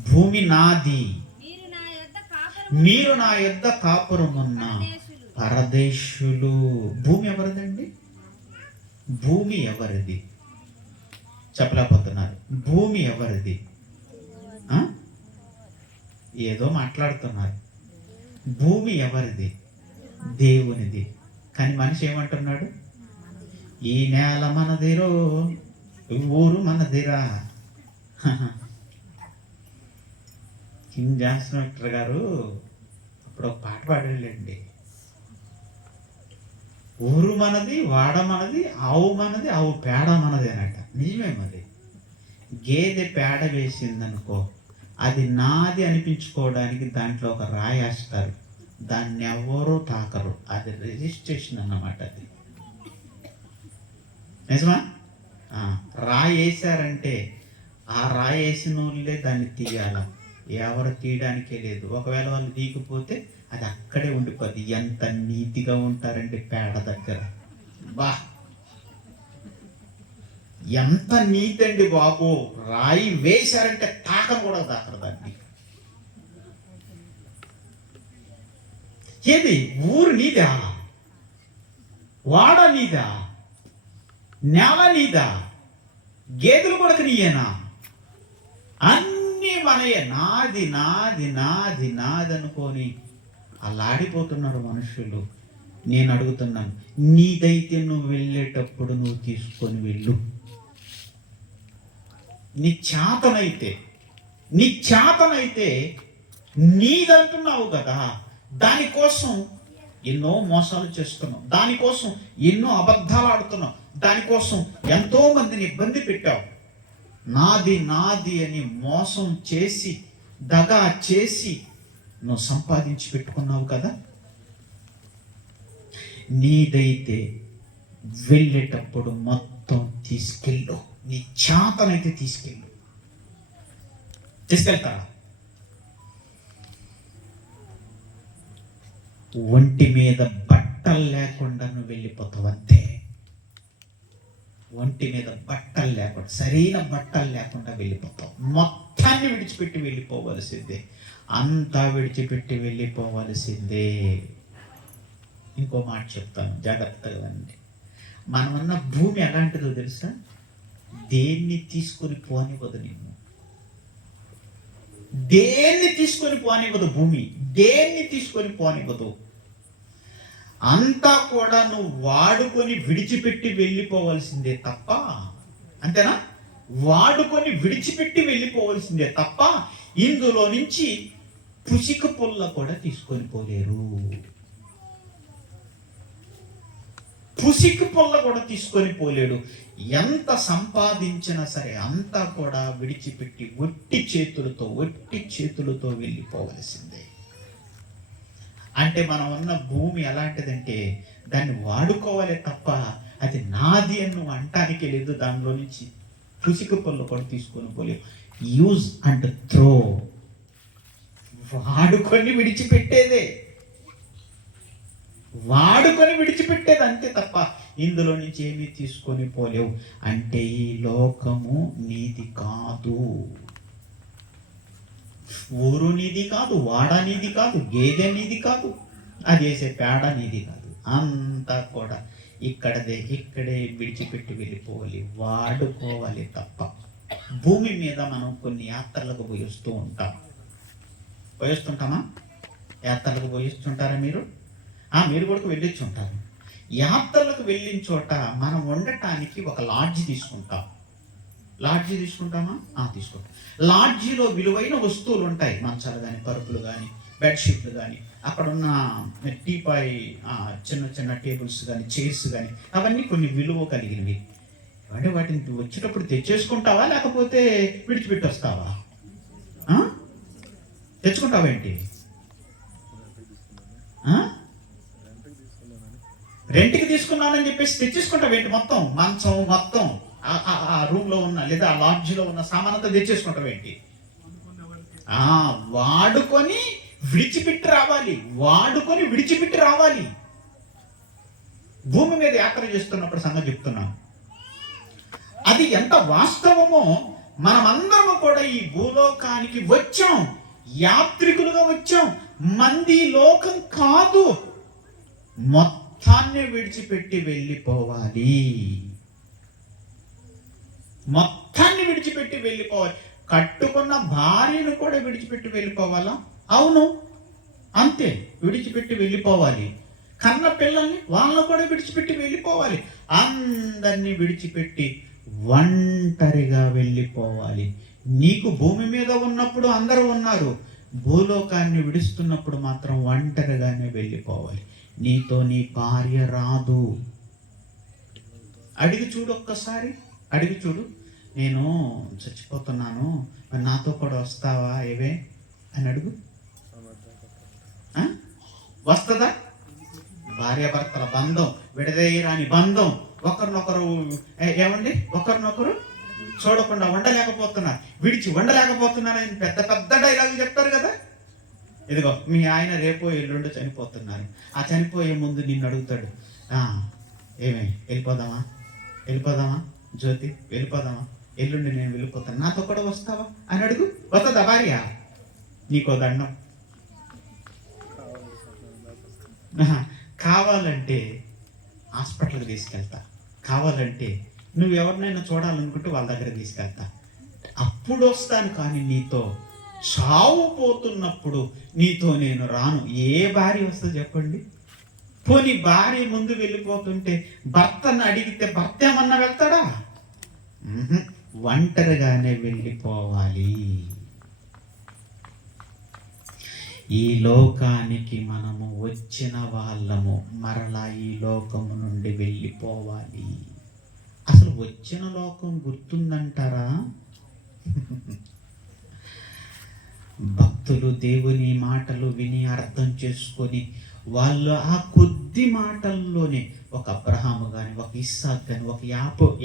భూమి నాది, మీరు నా యొద్ద కాపురమున్న పరదేశులు. భూమి ఎవరిదండి? భూమి ఎవరిది? చెప్పలేకపోతున్నారు. భూమి ఎవరిది? ఏదో మాట్లాడుతున్నారు. భూమి ఎవరిది? దేవునిది. కానీ మనిషి ఏమంటున్నాడు? ఈ నేల మనదిరో, ఊరు మనదిరా. కింగ్ జాన్సన్ గారు అప్పుడు ఒక పాట పాడాడండి. ఊరు మనది, వాడ మనది, ఆవు మనది, ఆవు పేడ మనది అనట. నిజమే. మరి గేదె పేడ వేసిందనుకో, అది నాది అనిపించుకోవడానికి దాంట్లో ఒక రాయి వేస్తారు. దాన్ని ఎవరూ తాకరు. అది రిజిస్ట్రేషన్ అన్నమాట. అది నిజమా? రాయి వేసారంటే ఆ రాయి వేసిన వాళ్ళే దాన్ని తీయాల. ఎవరు తీయడానికే లేదు. ఒకవేళ వాళ్ళు తీయకపోతే అది అక్కడే ఉండిపోద్ది. ఎంత నీతిగా ఉంటారండి పేడ దగ్గర. బా, ఎంత నీతి అండి బాబు. రాయి వేశారంటే కూడా తాకరు దాన్ని. ఏది? ఊరు నీదా? వాడ నీదా? నేల నీదా? గేదెలు కొడుకు నీయేనా? అన్నీ మనయే. నాది నాది నాది నాది అనుకొని అలాడిపోతున్నారు మనుషులు. నేను అడుగుతున్నాను, నీదైతే నువ్వు వెళ్ళేటప్పుడు నువ్వు తీసుకొని వెళ్ళు. నీ చేతనైతే నీదంటున్నావు కదా, దానికోసం ఎన్నో మోసాలు చేస్తున్నావు, దానికోసం ఎన్నో అబద్ధాలు ఆడుతున్నావు, దానికోసం ఎంతో మందిని ఇబ్బంది పెట్టావు. నాది నాది అని మోసం చేసి దగా చేసి నువ్వు సంపాదించి పెట్టుకున్నావు కదా. నీదైతే వెళ్ళేటప్పుడు మొత్తం తీసుకెళ్ళు. నీ చేతనైతే తీసుకెళ్తారా? ఒంటి మీద బట్టలు లేకుండా నువ్వు వెళ్ళిపోతావు అంతే. ఒంటి మీద బట్టలు లేకుండా, సరైన బట్టలు లేకుండా వెళ్ళిపోతావు. మొత్తాన్ని విడిచిపెట్టి వెళ్ళిపోవలసిందే. అంతా విడిచిపెట్టి వెళ్ళిపోవలసిందే. ఇంకో మాట చెప్తాను, జాగ్రత్తగా అండి. మనమన్న భూమి ఎలాంటిదో తెలుసా? దేన్ని తీసుకొని పోనివ్వదు. నిన్ను దేన్ని తీసుకొని పోనివ్వదు. భూమి దేన్ని తీసుకొని పోనివ్వదు. అంతా కూడా నువ్వు వాడుకొని విడిచిపెట్టి వెళ్ళిపోవలసిందే తప్ప, అంతేనా? వాడుకొని విడిచిపెట్టి వెళ్ళిపోవలసిందే తప్ప ఇందులో నుంచి పుసిక పుల్ల కూడా తీసుకొని పోలేరు. పుసిక పుల్ల కూడా తీసుకొని పోలేడు. ఎంత సంపాదించినా సరే అంతా కూడా విడిచిపెట్టి ఒట్టి చేతులతో వెళ్ళిపోవలసిందే. అంటే మనం ఉన్న భూమి ఎలాంటిదంటే దాన్ని వాడుకోవాలి తప్ప అది నాది అని నువ్వు అంటానికి లేదు. దానిలో నుంచి పుసిక పుల్ల కూడా తీసుకొని పోలేవు. యూజ్ అండ్ త్రో, వాడుకొని విడిచిపెట్టేదే అంతే తప్ప ఇందులో నుంచి ఏమీ తీసుకొని పోలేవు. అంటే ఈ లోకము నీది కాదు, ఊరు నీది కాదు, వాడ నీది కాదు, గేదె నీది కాదు, అది వేసే పేడ నీది కాదు. అంతా కూడా ఇక్కడే విడిచిపెట్టి వెళ్ళిపోవాలి, వాడుకోవాలి తప్ప. భూమి మీద మనం కొన్ని యాత్రలకు పోయిస్తుంటామా? యాత్రలకు పోయిస్తుంటారా మీరు? మీరు కూడా వెళ్ళొచ్చు ఉంటారు. యాత్రలకు వెళ్ళిన చోట మనం ఉండటానికి ఒక లాడ్జి తీసుకుంటామా? తీసుకుంటాం. లాడ్జీలో విలువైన వస్తువులు ఉంటాయి. మంచాలు కానీ, పరుపులు కానీ, బెడ్షీట్లు కానీ, అక్కడ ఉన్న టీపాయ్, చిన్న టేబుల్స్ కానీ, చైర్స్ కానీ, అవన్నీ కొన్ని విలువ కలిగినవి. అంటే వాటిని వచ్చేటప్పుడు తెచ్చేసుకుంటావా లేకపోతే విడిచిపెట్టి వస్తావా? తెచ్చుకుంటావేంటి? రెంట్కి తీసుకున్నానని చెప్పేసి తెచ్చేసుకుంటావేంటి? మొత్తం మంచం మొత్తం ఆ రూమ్ లో ఉన్న లేదా ఆ లాడ్జిలో ఉన్న సామానంతా తెచ్చేసుకుంటావేంటి? వాడుకొని విడిచిపెట్టి రావాలి. భూమి మీద యాత్ర చేస్తున్నప్పుడు సంగతి చెప్తున్నాను. అది ఎంత వాస్తవమో మనమందరము కూడా ఈ భూలోకానికి వచ్చాం, యాత్రికులుగా వచ్చాం. మంది లోకం కాదు, మొత్తాన్ని విడిచిపెట్టి వెళ్ళిపోవాలి. మొత్తాన్ని విడిచిపెట్టి వెళ్ళిపోవాలి. కట్టుకున్న భార్యను కూడా విడిచిపెట్టి వెళ్ళిపోవాలా? అవును, అంతే, విడిచిపెట్టి వెళ్ళిపోవాలి. కన్న పిల్లల్ని వాళ్ళని కూడా విడిచిపెట్టి వెళ్ళిపోవాలి. అందరినీ విడిచిపెట్టి ఒంటరిగా వెళ్ళిపోవాలి. నీకు భూమి మీద ఉన్నప్పుడు అందరూ ఉన్నారు, భూలోకాన్ని విడుస్తున్నప్పుడు మాత్రం ఒంటరిగానే వెళ్ళిపోవాలి. నీతో నీ భార్య రాదు. అడిగి చూడు, ఒక్కసారి అడిగి చూడు, నేను చచ్చిపోతున్నాను, మరి నాతో కూడా వస్తావా ఏవే అని అడుగు. వస్తుందా? భార్యాభర్తల బంధం విడదీయరాని బంధం. ఒకరినొకరు ఏమండి, ఒకరినొకరు చూడకుండా ఉండలేకపోతున్నారు, విడిచి ఉండలేకపోతున్నారని పెద్ద పెద్ద డైలాగులు చెప్తారు కదా. ఇదిగో మీ ఆయన రేపో ఎల్లుండో చనిపోతున్నారు. ఆ చనిపోయే ముందు నిన్ను అడుగుతాడు, ఏమే వెళ్ళిపోదామా జ్యోతి, వెళ్ళిపోదామా, ఎల్లుండి నేను వెళ్ళిపోతాను, నాతో కూడా వస్తావా అని అడుగు. వస్తుందా భార్య? నీకో దండం. కావాలంటే హాస్పిటల్కి తీసుకెళ్తా, కావాలంటే నువ్వు ఎవరినైనా చూడాలనుకుంటే వాళ్ళ దగ్గర తీసుకెళ్తా, అప్పుడు వస్తాను. కానీ నీతో చావు పోతున్నప్పుడు నీతో నేను రాను. ఏ భార్య వస్తుంది చెప్పండి? పోనీ భార్య ముందు వెళ్ళిపోతుంటే భర్తను అడిగితే భర్త ఏమన్నా వెళ్తాడా? ఒంటరిగానే వెళ్ళిపోవాలి. ఈ లోకానికి మనము వచ్చిన వాళ్ళము, మరలా ఈ లోకము నుండి వెళ్ళిపోవాలి. అసలు వచ్చిన లోకం గుర్తుందంటారా? భక్తులు దేవుని మాటలు విని అర్థం చేసుకొని వాళ్ళు ఆ కొద్ది మాటల్లోనే, ఒక అబ్రహాము కానీ, ఒక ఇస్సాకు కానీ, ఒక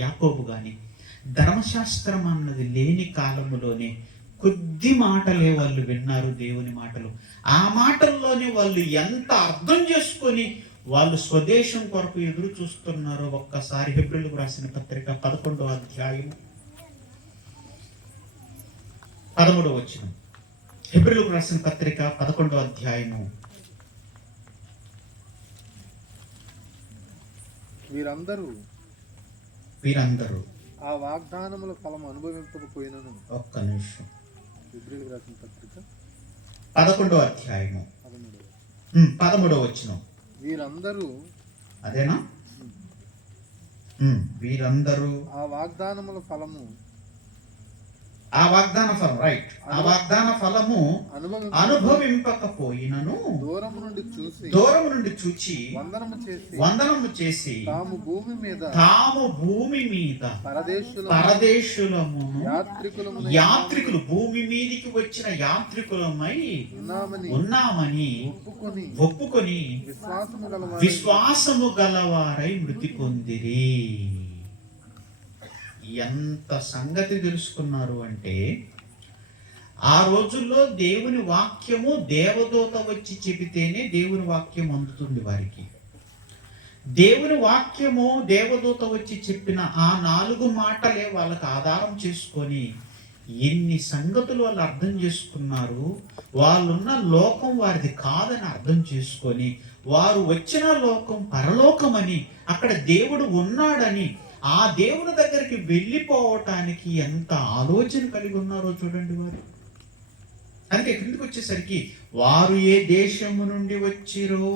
యాకోబు కానీ, ధర్మశాస్త్రం అన్నది లేని కాలములోనే కొద్ది మాటలే వాళ్ళు విన్నారు, దేవుని మాటలు. ఆ మాటల్లోనే వాళ్ళు ఎంత అర్థం చేసుకొని వాళ్ళు స్వదేశం కొరకు ఎదురు చూస్తున్నారో ఒక్కసారి హెబ్రీయులకు రాసిన పత్రిక 11వ అధ్యాయం 13వ వచనం. హెబ్రీయులకు రాసిన పత్రిక 11వ అధ్యాయము. వీరందరూ ఆ వాగ్దానముల ఫలం అనుభవింపకపోయినను. ఒక్క నిమిషం. హెబ్రీయులకు రాసిన పత్రిక 11వ అధ్యాయము 13వ వచనం. వీరందరూ, అదేనా? వీరందరూ ఆ వాగ్దానముల ఫలము, ఆ వాగ్దాన ఫలం, రైట్, ఆ వాగ్దాన ఫలము అనుభవింపకపోయినను దూరము నుండి చూచి వందనము చేసి తాము భూమి మీద పరదేశులము యాత్రికులు, భూమి మీదికి వచ్చిన యాత్రికులమై ఉన్నామని ఒప్పుకొని విశ్వాసము గలవారై మృతి పొందిరి. ఎంత సంగతి తెలుసుకున్నారు అంటే, ఆ రోజుల్లో దేవుని వాక్యము దేవదూత వచ్చి చెబితేనే దేవుని వాక్యం అందుతుంది వారికి. దేవుని వాక్యము దేవదూత వచ్చి చెప్పిన ఆ 4 మాటలే వాళ్ళకు ఆధారం చేసుకొని ఎన్ని సంగతులు వాళ్ళు అర్థం చేసుకున్నారు. వాళ్ళున్న లోకం వారిది కాదని అర్థం చేసుకొని, వారు వచ్చిన లోకం పరలోకమని, అక్కడ దేవుడు ఉన్నాడని, ఆ దేవుని దగ్గరికి వెళ్ళిపోవటానికి ఎంత ఆలోచన కలిగి ఉన్నారో చూడండి వారు. అంటే కిందకి వచ్చేసరికి వారు ఏ దేశము నుండి వచ్చిరో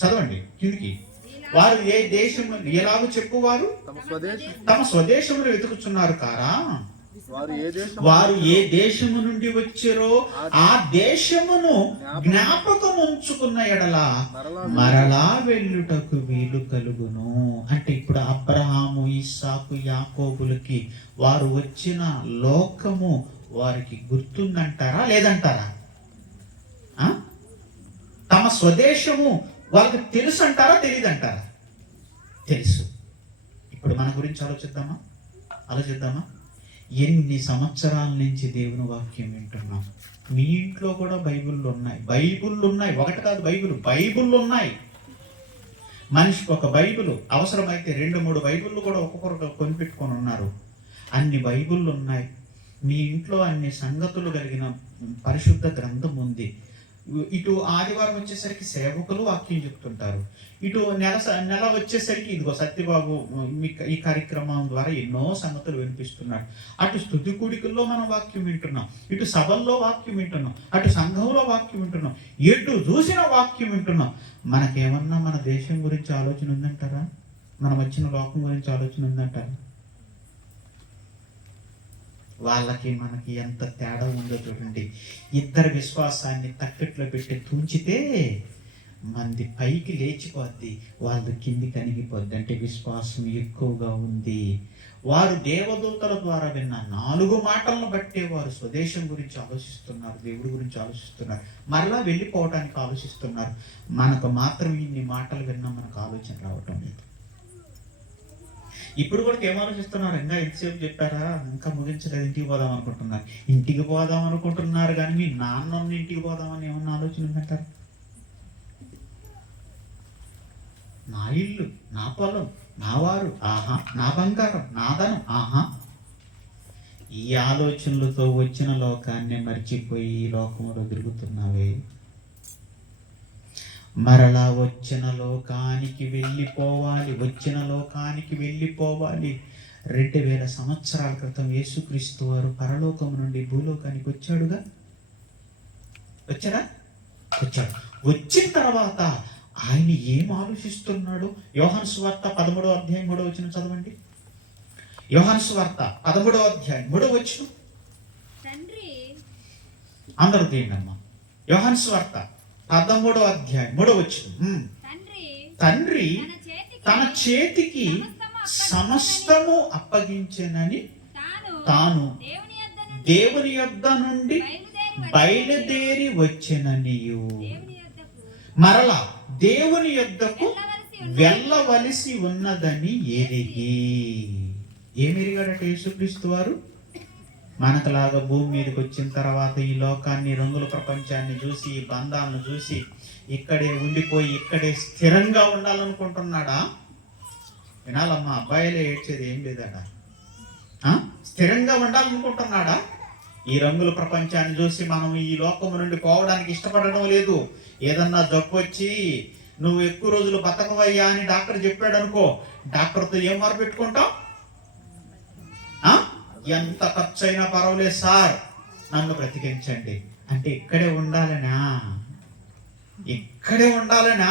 చదవండి కిందికి. వారు ఏ దేశము, ఎలాగో చెప్పువారు తమ స్వదేశమును వెతుకుచున్నారు కారా. వారు ఏ దేశము నుండి వచ్చారో ఆ దేశమును జ్ఞాపకం ఉంచుకున్న ఎడల మరలా వెళ్ళుటకు వీలు కలుగును. అంటే ఇప్పుడు అబ్రహాము, ఇస్సాకు, యాకోబులకి వారు వచ్చిన లోకము వారికి గుర్తుందంటారా లేదంటారా? తమ స్వదేశము వాళ్ళకి తెలుసు అంటారా తెలియదంటారా? తెలుసు. ఇప్పుడు మన గురించి ఆలోచిద్దామా? ఎన్ని సంవత్సరాల నుంచి దేవుని వాక్యం వింటున్నాం. మీ ఇంట్లో కూడా బైబిళ్ళు ఉన్నాయి, ఒకటి కాదు, బైబిళ్ళు ఉన్నాయి. మనిషికి ఒక బైబిల్, అవసరమైతే 2-3 బైబిళ్ళు కూడా ఒక్కొక్కరు కొనిపెట్టుకొని ఉన్నారు. అన్ని బైబిళ్ళు ఉన్నాయి. మీ ఇంట్లో అన్ని సంగతులు కలిగిన పరిశుద్ధ గ్రంథం ఉంది. ఇటు ఆదివారం వచ్చేసరికి సేవకులు వాక్యం చెప్తుంటారు, ఇటు నెల వచ్చేసరికి ఇదిగో సత్యబాబు ఈ కార్యక్రమం ద్వారా ఎన్నో సంగతులు వినిపిస్తున్నాడు. అటు స్తుతి కూడికల్లో మనం వాక్యం వింటున్నాం, ఇటు సభల్లో వాక్యం వింటున్నాం, అటు సంఘంలో వాక్యం వింటున్నాం, ఎటు చూసిన వాక్యం వింటున్నాం. మనకేమన్నా మన దేశం గురించి ఆలోచన ఉందంటారా? మనం వచ్చిన లోకం గురించి ఆలోచన ఉందంటారా? వాళ్ళకి మనకి ఎంత తేడా ఉందో చూడండి. ఇద్దరి విశ్వాసాన్ని తక్కెట్లో పెట్టి తుంచితే మంది పైకి లేచిపోద్ది, వాళ్ళు కింది కనిగిపోద్ది. అంటే విశ్వాసం ఎక్కువగా ఉంది. వారు దేవదూతల ద్వారా విన్న 4 మాటలను బట్టే వారు స్వదేశం గురించి ఆలోచిస్తున్నారు, దేవుడి గురించి ఆలోచిస్తున్నారు, మరలా వెళ్ళిపోవడానికి ఆలోచిస్తున్నారు. మనకు మాత్రం ఇన్ని మాటలు విన్నా మనకు ఆలోచన రావటం లేదు. ఇప్పుడు కూడా ఏం ఆలోచిస్తున్నారు? ఇంకా ఎంతసేపు చెప్పారా, ఇంకా ముగించలేదు, ఇంటికి పోదాం అనుకుంటున్నారు. ఇంటికి పోదాం అనుకుంటున్నారు కానీ మీ నాన్న ఇంటికి పోదామని ఏమన్నా ఆలోచన ఉందంటారు? నా ఇల్లు, నా పొలం, నా వారు, ఆహా, నా బంగారం, నా ధనం, ఆహా. ఈ ఆలోచనలతో వచ్చిన లోకాన్ని మర్చిపోయి ఈ లోకంలో తిరుగుతున్నావే. మరలా వచ్చిన లోకానికి వెళ్ళిపోవాలి, వచ్చిన లోకానికి వెళ్ళిపోవాలి. 2000 సంవత్సరాల క్రితం యేసుక్రీస్తు వారు పరలోకం నుండి భూలోకానికి వచ్చాడుగా. వచ్చాడా? వచ్చాడు. వచ్చిన తర్వాత ఆయన ఏం ఆలోచిస్తున్నాడు? యోహాను సువార్త 13వ అధ్యాయం 3వ వచనం చదవండి. యోహాను సువార్త 13వ అధ్యాయం 3వ వచనం. అందరూ తీయండమ్మా. యోహాను సువార్త 13వ అధ్యాయం 3వ వచనం. తండ్రి తన చేతికి సమస్తము అప్పగించెనని తాను దేవుని యొద్ద నుండి బయలుదేరి వచ్చెననియు, మరలా దేవుని యొద్దకు వెళ్ళవలసి ఉన్నదని ఎరిగి. ఏమెరిగాడట యేసుక్రీస్తు వారు? మనకులాగా భూమి మీదకి వచ్చిన తర్వాత ఈ లోకాన్ని, రంగుల ప్రపంచాన్ని చూసి, ఈ బంధాలను చూసి ఇక్కడే ఉండిపోయి ఇక్కడే స్థిరంగా ఉండాలనుకుంటున్నాడా? వినాలమ్మా, అబ్బాయిలే ఏడ్చేది ఏం లేదడా. స్థిరంగా ఉండాలనుకుంటున్నాడా? ఈ రంగుల ప్రపంచాన్ని చూసి మనం ఈ లోకం నుండి పోవడానికి ఇష్టపడడం లేదు. ఏదన్నా జబ్బు వచ్చి నువ్వు ఎక్కువ రోజులు బతకవయ్యా అని డాక్టర్ చెప్పాడు అనుకో, డాక్టర్తో ఏం మారు పెట్టుకుంటాం? ఎంత ఖర్చు అయినా పర్వాలేదు సార్, నన్ను బ్రతికించండి అంటే ఇక్కడే ఉండాలనా? ఇక్కడే ఉండాలనా?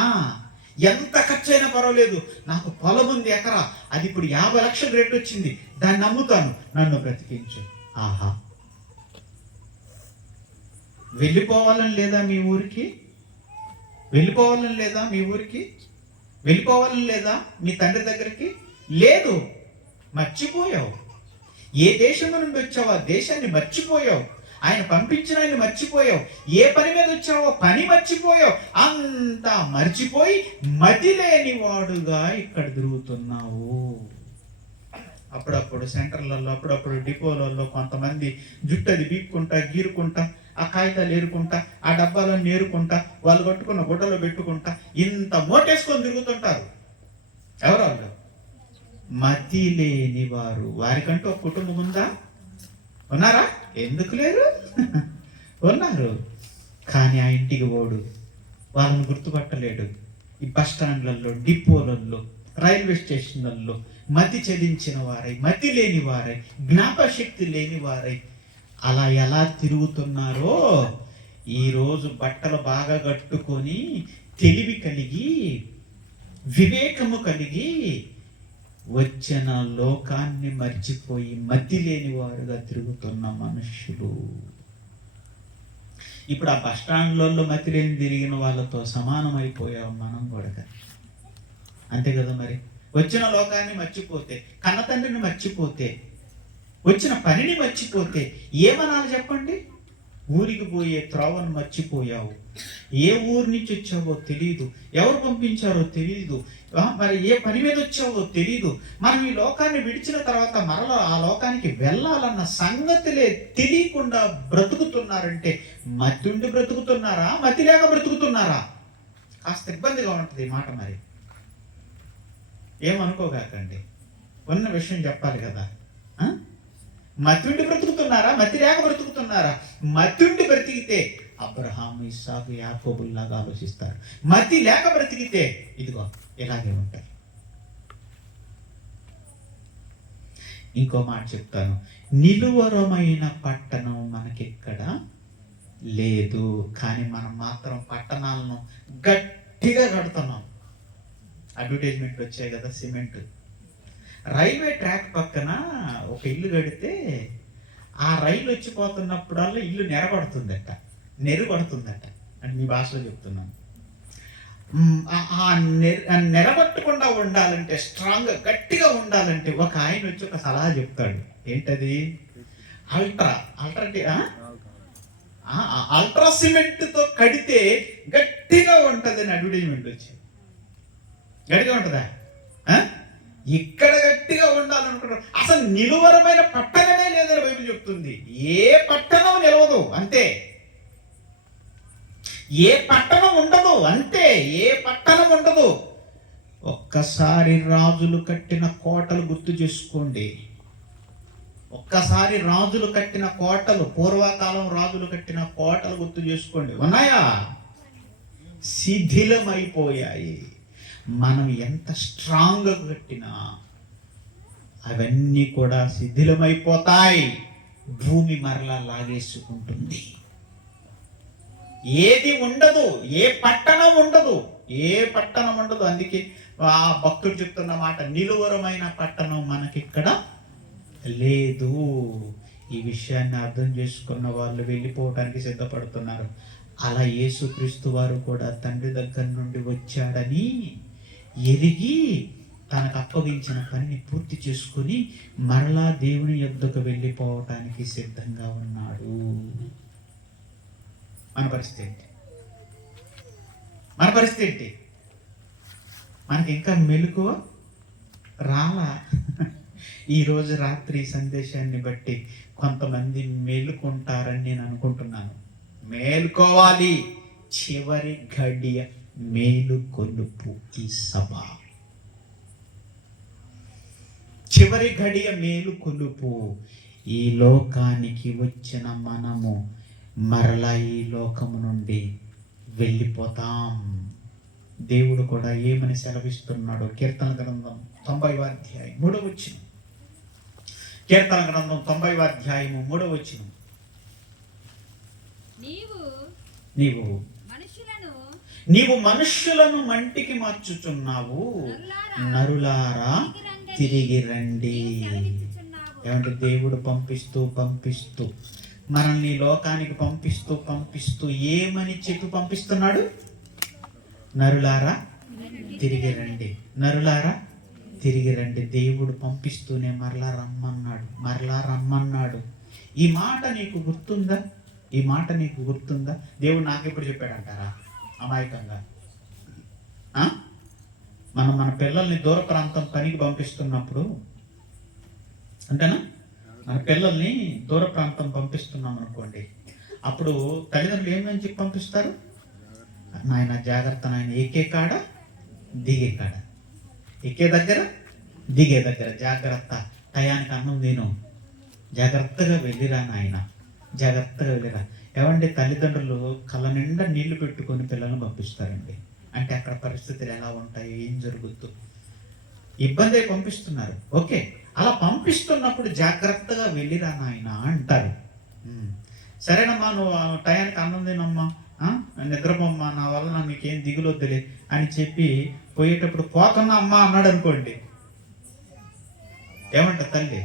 ఎంత ఖర్చు అయినా పర్వాలేదు, నాకు పొలం ఉంది ఎకరా, అది ఇప్పుడు 50 లక్షల రేటు వచ్చింది, దాన్ని అమ్ముతాను, నన్ను బ్రతికించు. ఆహా, వెళ్ళిపోవాలని లేదా మీ ఊరికి? వెళ్ళిపోవాలని లేదా మీ ఊరికి? వెళ్ళిపోవాలని లేదా మీ తండ్రి దగ్గరికి? లేదు, మర్చిపోయావు. ఏ దేశం నుండి వచ్చావో ఆ దేశాన్ని మర్చిపోయావు. ఆయన పంపించిన ఆయన మర్చిపోయావు. ఏ పని మీద వచ్చావో పని మర్చిపోయావు. అంతా మర్చిపోయి మతి లేని వాడుగా ఇక్కడ తిరుగుతున్నావు. అప్పుడప్పుడు సెంటర్లలో, అప్పుడప్పుడు డిపోలలో కొంతమంది జుట్టది బీక్కుంటా, గీరుకుంటా, ఆ కాగితాలు ఏరుకుంటా, ఆ డబ్బాలను నేరుకుంటా, వాళ్ళు కట్టుకున్న గుడ్డలో పెట్టుకుంటా ఇంత మోటేసుకొని తిరుగుతుంటారు. ఎవరు వాళ్ళు? మతి లేని వారు. వారికంటూ ఒక కుటుంబం ఉందా? ఉన్నారా? ఎందుకు లేరు? ఉన్నారు. కానీ ఆ ఇంటికి పోడు, వాళ్ళని గుర్తుపట్టలేడు. ఈ బస్ స్టాండ్లలో, డిపోలలో, రైల్వే స్టేషన్లలో మతి చెలించిన వారై, మతి లేని వారై, జ్ఞాపశక్తి లేని వారై అలా ఎలా తిరుగుతున్నారో ఈరోజు బట్టలు బాగా కట్టుకొని, తెలివి కలిగి, వివేకము కలిగి వచ్చిన లోకాన్ని మర్చిపోయి మతి లేని వారుగా తిరుగుతున్న మనుషులు. ఇప్పుడు ఆ బస్ స్టాండ్లలో మతి లేని తిరిగిన వాళ్ళతో సమానం అయిపోయాం మనం కూడా. అంతే కదా మరి. వచ్చిన లోకాన్ని మర్చిపోతే, కన్న తండ్రిని మర్చిపోతే, వచ్చిన పనిని మర్చిపోతే ఏమనాలి చెప్పండి? ఊరికి పోయే త్రోవను మర్చిపోయావు. ఏ ఊరు నుంచి వచ్చావో తెలియదు, ఎవరు పంపించారో తెలియదు, మరి ఏ పని మీద వచ్చావో తెలియదు. మనం ఈ లోకాన్ని విడిచిన తర్వాత మరలా ఆ లోకానికి వెళ్ళాలన్న సంగతులే తెలియకుండా బ్రతుకుతున్నారంటే మతుండి బ్రతుకుతున్నారా, మతి లేక బ్రతుకుతున్నారా? కాస్త ఇబ్బందిగా ఉంటుంది ఈ మాట. మరి ఏమనుకోగాకండి, ఉన్న విషయం చెప్పాలి కదా. మతుండి బ్రతుకుతున్నారా, మతి లేక బ్రతుకుతున్నారా? మతుండి బ్రతికితే అబ్రహాము, ఇస్సాకు, యాకోబుల్లాగా ఆలోచిస్తారు. మతి లేక బ్రతికితే ఇదిగో ఇలాగే ఉంటారు. ఇంకో మాట చెప్తాను, నిలువరమైన పట్టణం మనకిక్కడ లేదు, కానీ మనం మాత్రం పట్టణాలను గట్టిగా కడుతున్నాం. అడ్వర్టైజ్మెంట్ వచ్చాయి కదా, సిమెంట్. రైల్వే ట్రాక్ పక్కన ఒక ఇల్లు కడితే ఆ రైలు వచ్చిపోతున్నప్పుడల్లా ఇల్లు నెరబడుతుందట అని మీ భాషలో చెప్తున్నాను. నెరబట్టకుండా ఉండాలంటే, స్ట్రాంగ్గా గట్టిగా ఉండాలంటే ఒక ఆయన వచ్చి ఒక సలహా చెప్తాడు. ఏంటది? అల్ట్రా సిమెంట్తో కడితే గట్టిగా ఉంటుంది అని అడ్వర్టైజ్మెంట్ వచ్చి. గట్టిగా ఉంటుందా? ఇక్కడ గట్టిగా ఉండాలనుకుంటారు. అసలు నిలువరమైన పట్టణమే లేదని బైబిల్ చెప్తుంది. ఏ పట్టణం నిలవదు, అంతే. ఏ పట్టణం ఉండదు, అంతే. ఏ పట్టణం ఉండదు. ఒక్కసారి రాజులు కట్టిన కోటలు గుర్తు చేసుకోండి. ఒక్కసారి రాజులు కట్టిన కోటలు, పూర్వకాలం రాజులు కట్టిన కోటలు గుర్తు చేసుకోండి. ఉన్నాయా? శిథిలమైపోయాయి. మనం ఎంత స్ట్రాంగ్గా కట్టినా అవన్నీ కూడా శిథిలమైపోతాయి. భూమి మరలా లాగేసుకుంటుంది. ఏది ఉండదు, ఏ పట్టణం ఉండదు, ఏ పట్టణం ఉండదు. అందుకే ఆ భక్తుడు చెప్తున్న మాట, నిలువరమైన పట్టణం మనకిక్కడ లేదు. ఈ విషయాన్ని అర్థం చేసుకున్న వాళ్ళు వెళ్ళిపోవడానికి సిద్ధపడుతున్నారు. అలా యేసుక్రీస్తు వారు కూడా తండ్రి దగ్గర నుండి వచ్చాడని ఎరిగి తనకు అప్పగించిన పనిని పూర్తి చేసుకుని మరలా దేవుని యొద్దకు వెళ్ళిపోవటానికి సిద్ధంగా ఉన్నాడు. మన పరిస్థితి ఏంటి? మనకి ఇంకా మెలకువ రాలా. ఈరోజు రాత్రి సందేశాన్ని బట్టి కొంతమంది మేలుకుంటారని నేను అనుకుంటున్నాను. మేలుకోవాలి. చివరి గడియ మేలుకొలుపు ఈ సభ. చివరి గడియ మేలుకొలుపు. ఈ లోకానికి వచ్చిన మనము మరలా ఈ లోకము నుండి వెళ్ళిపోతాం. దేవుడు కూడా ఏమని సెలవిస్తున్నాడు? కీర్తన గ్రంథం 90వ అధ్యాయం 3వ వచనం. కీర్తన గ్రంథం 90వ అధ్యాయము 3వ వచనం. నీవు మనుష్యులను మంటికి మార్చుచున్నావు, నరులారా తిరిగి రండి. ఏమంటే దేవుడు పంపిస్తూ మనల్ని లోకానికి పంపిస్తూ ఏమని చెప్పి పంపిస్తున్నాడు? నరులారా తిరిగి రండి, నరులారా తిరిగి రండి. దేవుడు పంపిస్తూనే మరలా రమ్మన్నాడు. ఈ మాట నీకు గుర్తుందా? దేవుడు నాకెప్పుడు చెప్పాడంటారా? అమాయకంగా మనం మన పిల్లల్ని దూర ప్రాంతం పనికి పంపిస్తున్నప్పుడు, అంతేనా? మన పిల్లల్ని దూర ప్రాంతం పంపిస్తున్నాం అనుకోండి, అప్పుడు తల్లిదండ్రులు ఏమని చెప్పి పంపిస్తారు? నాయన జాగ్రత్త, నాయన ఎక్కే కాడ దిగే కాడ, ఎక్కే దగ్గర దిగే దగ్గర జాగ్రత్త, టయానికి అన్నం తిను, జాగ్రత్తగా వెళ్ళిరా నాయన, జాగ్రత్తగా వెళ్ళిరా. ఏమంటే తల్లిదండ్రులు కళ్ళ నిండా నీళ్లు పెట్టుకొని పిల్లలను పంపిస్తారండి. అంటే అక్కడ పరిస్థితులు ఎలా ఉంటాయి, ఏం జరుగుద్దు, ఇబ్బంది పంపిస్తున్నారు. ఓకే, అలా పంపిస్తున్నప్పుడు జాగ్రత్తగా వెళ్ళిరా నాయన అంటారు. సరేనమ్మా, నువ్వు టయానికి అన్నం తినమ్మా, నిద్రపోమ్మా, నా వల్ల నీకేం దిగులొద్దులే అని చెప్పి పోయేటప్పుడు పోతున్నా అమ్మా అన్నాడు అనుకోండి, ఏమంటారు తల్లి?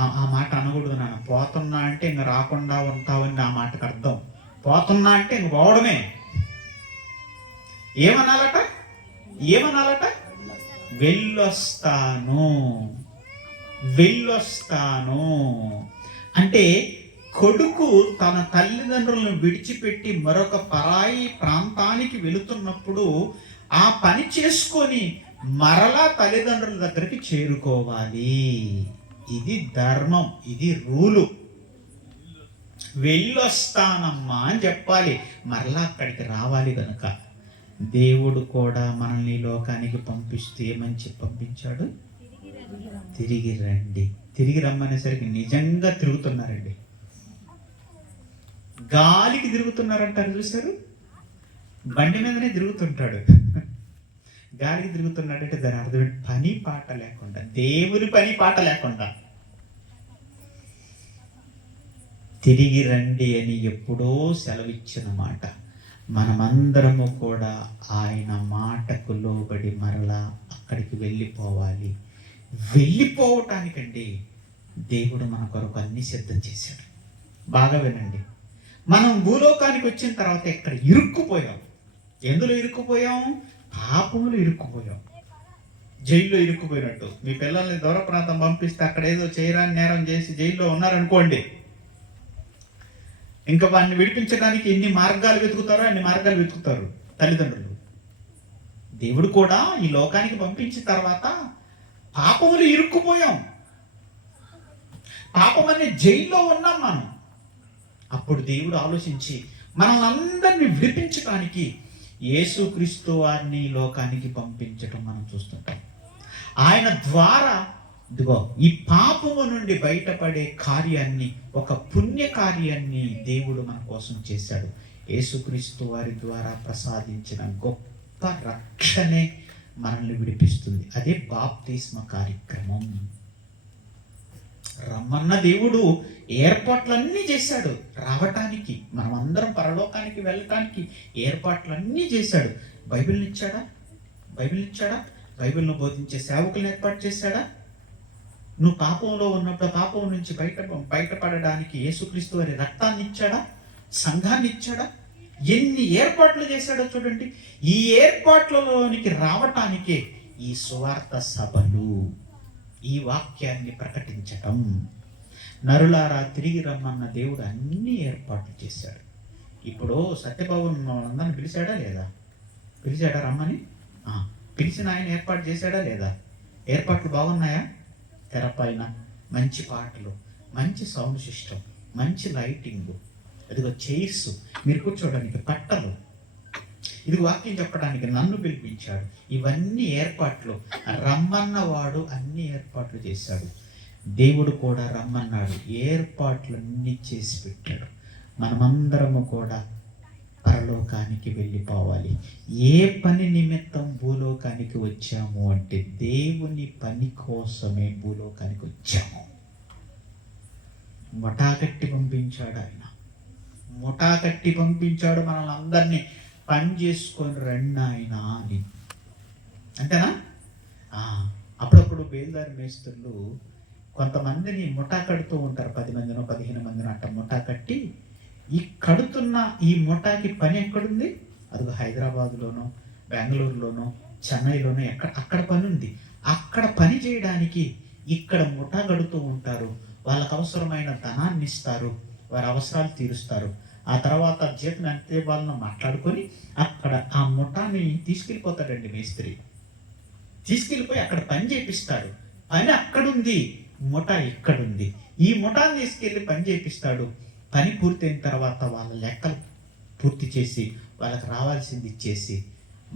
ఆ మాట అనకూడదు నాన్న. పోతున్నా అంటే ఇంక రాకుండా ఉంటావని ఆ మాటకు అర్థం. పోతున్నా అంటే ఇంక పోవడమే. ఏమనాలట? వెళ్ళొస్తాను అంటే కొడుకు తన తల్లిదండ్రులను విడిచిపెట్టి మరొక పరాయి ప్రాంతానికి వెళుతున్నప్పుడు ఆ పని చేసుకొని మరలా తల్లిదండ్రుల దగ్గరికి చేరుకోవాలి. ఇది ధర్మం, ఇది రూలు. వెళ్ళొస్తానమ్మా అని చెప్పాలి, మరలా అక్కడికి రావాలి. కనుక దేవుడు కూడా మనల్ని లోకానికి పంపిస్తే ఏమని చెప్పి పంపించాడు? తిరిగి రండి. తిరిగి రమ్మనేసరికి నిజంగా తిరుగుతున్నారండి. గాలికి తిరుగుతున్నారంటారు చూశారు, బండి మీదనే తిరుగుతుంటాడు. గాలికి తిరుగుతున్నాడంటే దాని అర్థం పని పాట లేకుండా, దేవుని పని పాట లేకుండా తిరిగి రండి అని ఎప్పుడో సెలవిచ్చిన మాట. మనమందరము కూడా ఆయన మాటకు లోబడి మరలా అక్కడికి వెళ్ళిపోవాలి. వెళ్ళిపోవటానికండి దేవుడు మన కొరకు అన్ని సిద్ధం చేశాడు. బాగా వినండి, మనం భూలోకానికి వచ్చిన తర్వాత ఇక్కడ ఇరుక్కుపోయాం. ఎందులో ఇరుక్కుపోయాం? పాపములు ఇరుక్కుపోయాం. జైల్లో ఇరుక్కుపోయినట్టు. మీ పిల్లల్ని దూర ప్రాంతం పంపిస్తే అక్కడ ఏదో చేయరాని నేరం చేసి జైల్లో ఉన్నారనుకోండి, ఇంకా వాడిని విడిపించడానికి ఎన్ని మార్గాలు వెతుకుతారో అన్ని మార్గాలు వెతుకుతారు తల్లిదండ్రులు. దేవుడు కూడా ఈ లోకానికి పంపించిన తర్వాత పాపములు ఇరుక్కుపోయాం. పాపం అనే జైల్లో ఉన్నాం మనం. అప్పుడు దేవుడు ఆలోచించి మనల్ని అందరినీ విడిపించడానికి యేసుక్రీస్తు వారిని లోకానికి పంపించటం మనం చూస్తుంటాం. ఆయన ద్వారా ఇదిగో ఈ పాపము నుండి బయటపడే కార్యాన్ని, ఒక పుణ్య కార్యాన్ని దేవుడు మన కోసం చేశాడు. యేసుక్రీస్తు వారి ద్వారా ప్రసాదించిన గొప్ప రక్షణే మనల్ని విడిపిస్తుంది. అదే బాప్తిస్మ కార్యక్రమం. రమ్మన్న దేవుడు ఏర్పాట్లన్నీ చేశాడు రావటానికి, మనం అందరం పరలోకానికి వెళ్ళటానికి ఏర్పాట్లన్నీ చేశాడు. బైబిల్ని ఇచ్చాడా? బైబిల్ను బోధించే సేవకులను ఏర్పాటు చేశాడా? నువ్వు పాపంలో ఉన్నప్పుడు పాపం నుంచి బయటపడడానికి యేసుక్రీస్తు వారి రక్తాన్ని ఇచ్చాడా? సంఘాన్ని ఇచ్చాడా? ఎన్ని ఏర్పాట్లు చేశాడో చూడండి. ఈ ఏర్పాట్లలోనికి రావటానికే ఈ సువార్త సభలు, ఈ వాక్యాన్ని ప్రకటించటం. నరులారా తిరిగి రమ్మన్న దేవుడు అన్ని ఏర్పాట్లు చేశాడు. ఇప్పుడు సత్యబాబు అందరిని పిలిచాడా లేదా? పిలిచాడా రమ్మని? పిలిచిన ఆయన ఏర్పాటు చేశాడా లేదా? ఏర్పాట్లు బాగున్నాయా? తెరపైన మంచి పాటలు, మంచి సౌండ్ సిస్టమ్, మంచి లైటింగ్, అదిగో చైర్స్, మీరు కూర్చోడానికి పట్టలు, ఇది వాక్యం చెప్పడానికి నన్ను పిలిపించాడు. ఇవన్నీ ఏర్పాట్లు. రమ్మన్నవాడు అన్ని ఏర్పాట్లు చేశాడు. దేవుడు కూడా రమ్మన్నాడు, ఏర్పాట్లన్నీ చేసి పెట్టాడు. మనమందరము కూడా పరలోకానికి వెళ్ళిపోవాలి. ఏ పని నిమిత్తం భూలోకానికి వచ్చాము అంటే దేవుని పని కోసమే భూలోకానికి వచ్చాము. ముఠాకట్టి పంపించాడు ఆయన, ముఠాకట్టి పంపించాడు మనల్ని అందరినీ. పని చేసుకొని రండి ఆయన అని. అంతేనా? అప్పుడప్పుడు బేల్దారి మేస్త్రులు కొంతమందిని ముఠా కడుతూ ఉంటారు. 10 మందినో 15 మందినో అట్ట ముఠా కట్టి, ఈ కడుతున్న ఈ ముఠాకి పని ఎక్కడుంది? అదిగో హైదరాబాద్లోనో, బెంగళూరులోనో, చెన్నైలోనో అక్కడ పని ఉంది. అక్కడ పని చేయడానికి ఇక్కడ ముఠా కడుతూ ఉంటారు. వాళ్ళకు అవసరమైన ధనాన్ని ఇస్తారు, వారి అవసరాలు తీరుస్తారు. ఆ తర్వాత జీతం అంతే వాళ్ళని మాట్లాడుకొని అక్కడ ఆ ముఠాని తీసుకెళ్ళిపోతాడండి మేస్త్రి. తీసుకెళ్ళిపోయి అక్కడ పని చేపిస్తాడు. పని అక్కడుంది, ముఠా ఇక్కడుంది. ఈ ముఠాన్ని తీసుకెళ్ళి పని చేపిస్తాడు. పని పూర్తయిన తర్వాత వాళ్ళ లెక్కలు పూర్తి చేసి వాళ్ళకి రావాల్సింది ఇచ్చేసి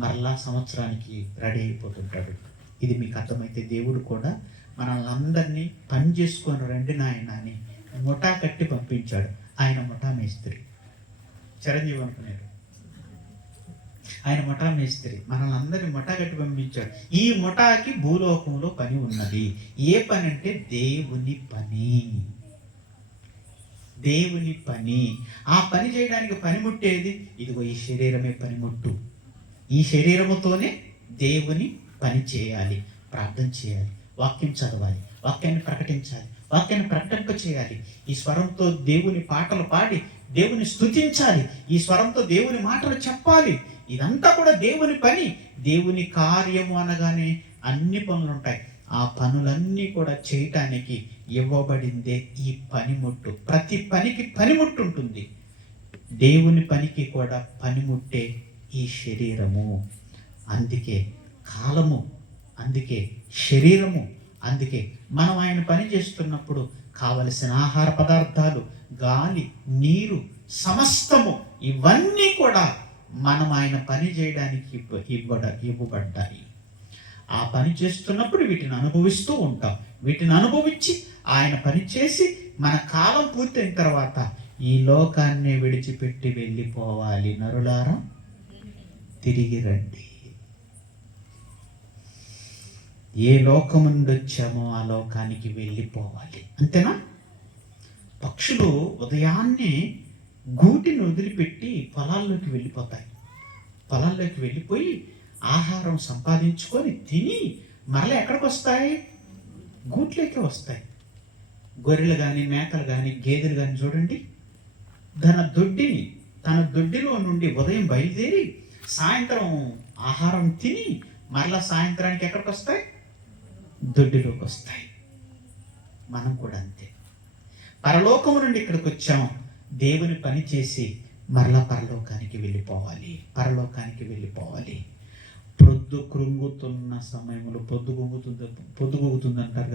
మరలా సంవత్సరానికి రెడీ అయిపోతుంటాడు. ఇది మీకు అర్థమైతే దేవుడు కూడా మనల్ని అందరినీ పని చేసుకొని రండి నాయన అని ముఠా కట్టి పంపించాడు. ఆయన ముఠా మేస్త్రి. చిరంజీవి అనుకున్నాడు, ఆయన ముఠా మేస్త్రి. మనల్ని అందరినీ ముఠా కట్టి పంపించాడు. ఈ ముఠాకి భూలోకంలో పని ఉన్నది. ఏ పని అంటే దేవుని పని. దేవుని పని. ఆ పని చేయడానికి పనిముట్టేది? ఇదిగో ఈ శరీరమే పనిముట్టు. ఈ శరీరముతోనే దేవుని పని చేయాలి, ప్రార్థన చేయాలి, వాక్యం చదవాలి, వాక్యాన్ని ప్రకటించాలి, వాక్యాన్ని ప్రకటింప చేయాలి. ఈ స్వరంతో దేవుని పాటలు పాడి దేవుని స్తుతించాలి. ఈ స్వరంతో దేవుని మాటలు చెప్పాలి. ఇదంతా కూడా దేవుని పని. దేవుని కార్యము అనగానే అన్ని పనులు ఉంటాయి. ఆ పనులన్నీ కూడా చేయటానికి ఇవ్వబడిందే ఈ పనిముట్టు. ప్రతి పనికి పనిముట్టు ఉంటుంది. దేవుని పనికి కూడా పనిముట్టే ఈ శరీరము. అందుకే కాలము, అందుకే శరీరము, అందుకే మనం ఆయన పని చేస్తున్నప్పుడు కావలసిన ఆహార పదార్థాలు, గాలి, నీరు, సమస్తము ఇవన్నీ కూడా మనం ఆయన పని చేయడానికి ఇవ్వబడ్డాయి. ఆ పని చేస్తున్నప్పుడు వీటిని అనుభవిస్తూ ఉంటాం. వీటిని అనుభవించి ఆయన పని చేసి మన కాలం పూర్తయిన తర్వాత ఈ లోకాన్ని విడిచిపెట్టి వెళ్ళిపోవాలి. నరులారా తిరిగి రండి. ఏ లోకం నుండి వచ్చామో ఆ లోకానికి వెళ్ళిపోవాలి. అంతేనా? పక్షులు ఉదయాన్నే గూటిని వదిలిపెట్టి పొలాల్లోకి వెళ్ళిపోతాయి. పొలాల్లోకి వెళ్ళిపోయి ఆహారం సంపాదించుకొని తిని మరలా ఎక్కడికి వస్తాయి? గూట్లోకి వస్తాయి. గొర్రెలు కానీ, మేకలు కానీ, గేదెలు కానీ చూడండి, తన దొడ్డిలో నుండి ఉదయం బయలుదేరి సాయంత్రం ఆహారం తిని మరలా సాయంత్రానికి ఎక్కడికి వస్తాయి? దొడ్డిలోకి వస్తాయి. మనం కూడా అంతే. పరలోకము నుండి ఇక్కడికి వచ్చాము. దేవుని పని చేసి మరలా పరలోకానికి వెళ్ళిపోవాలి. ప్రొద్దు కృంగుతున్న సమయంలో పొద్దు కూగుతుంది అంటారు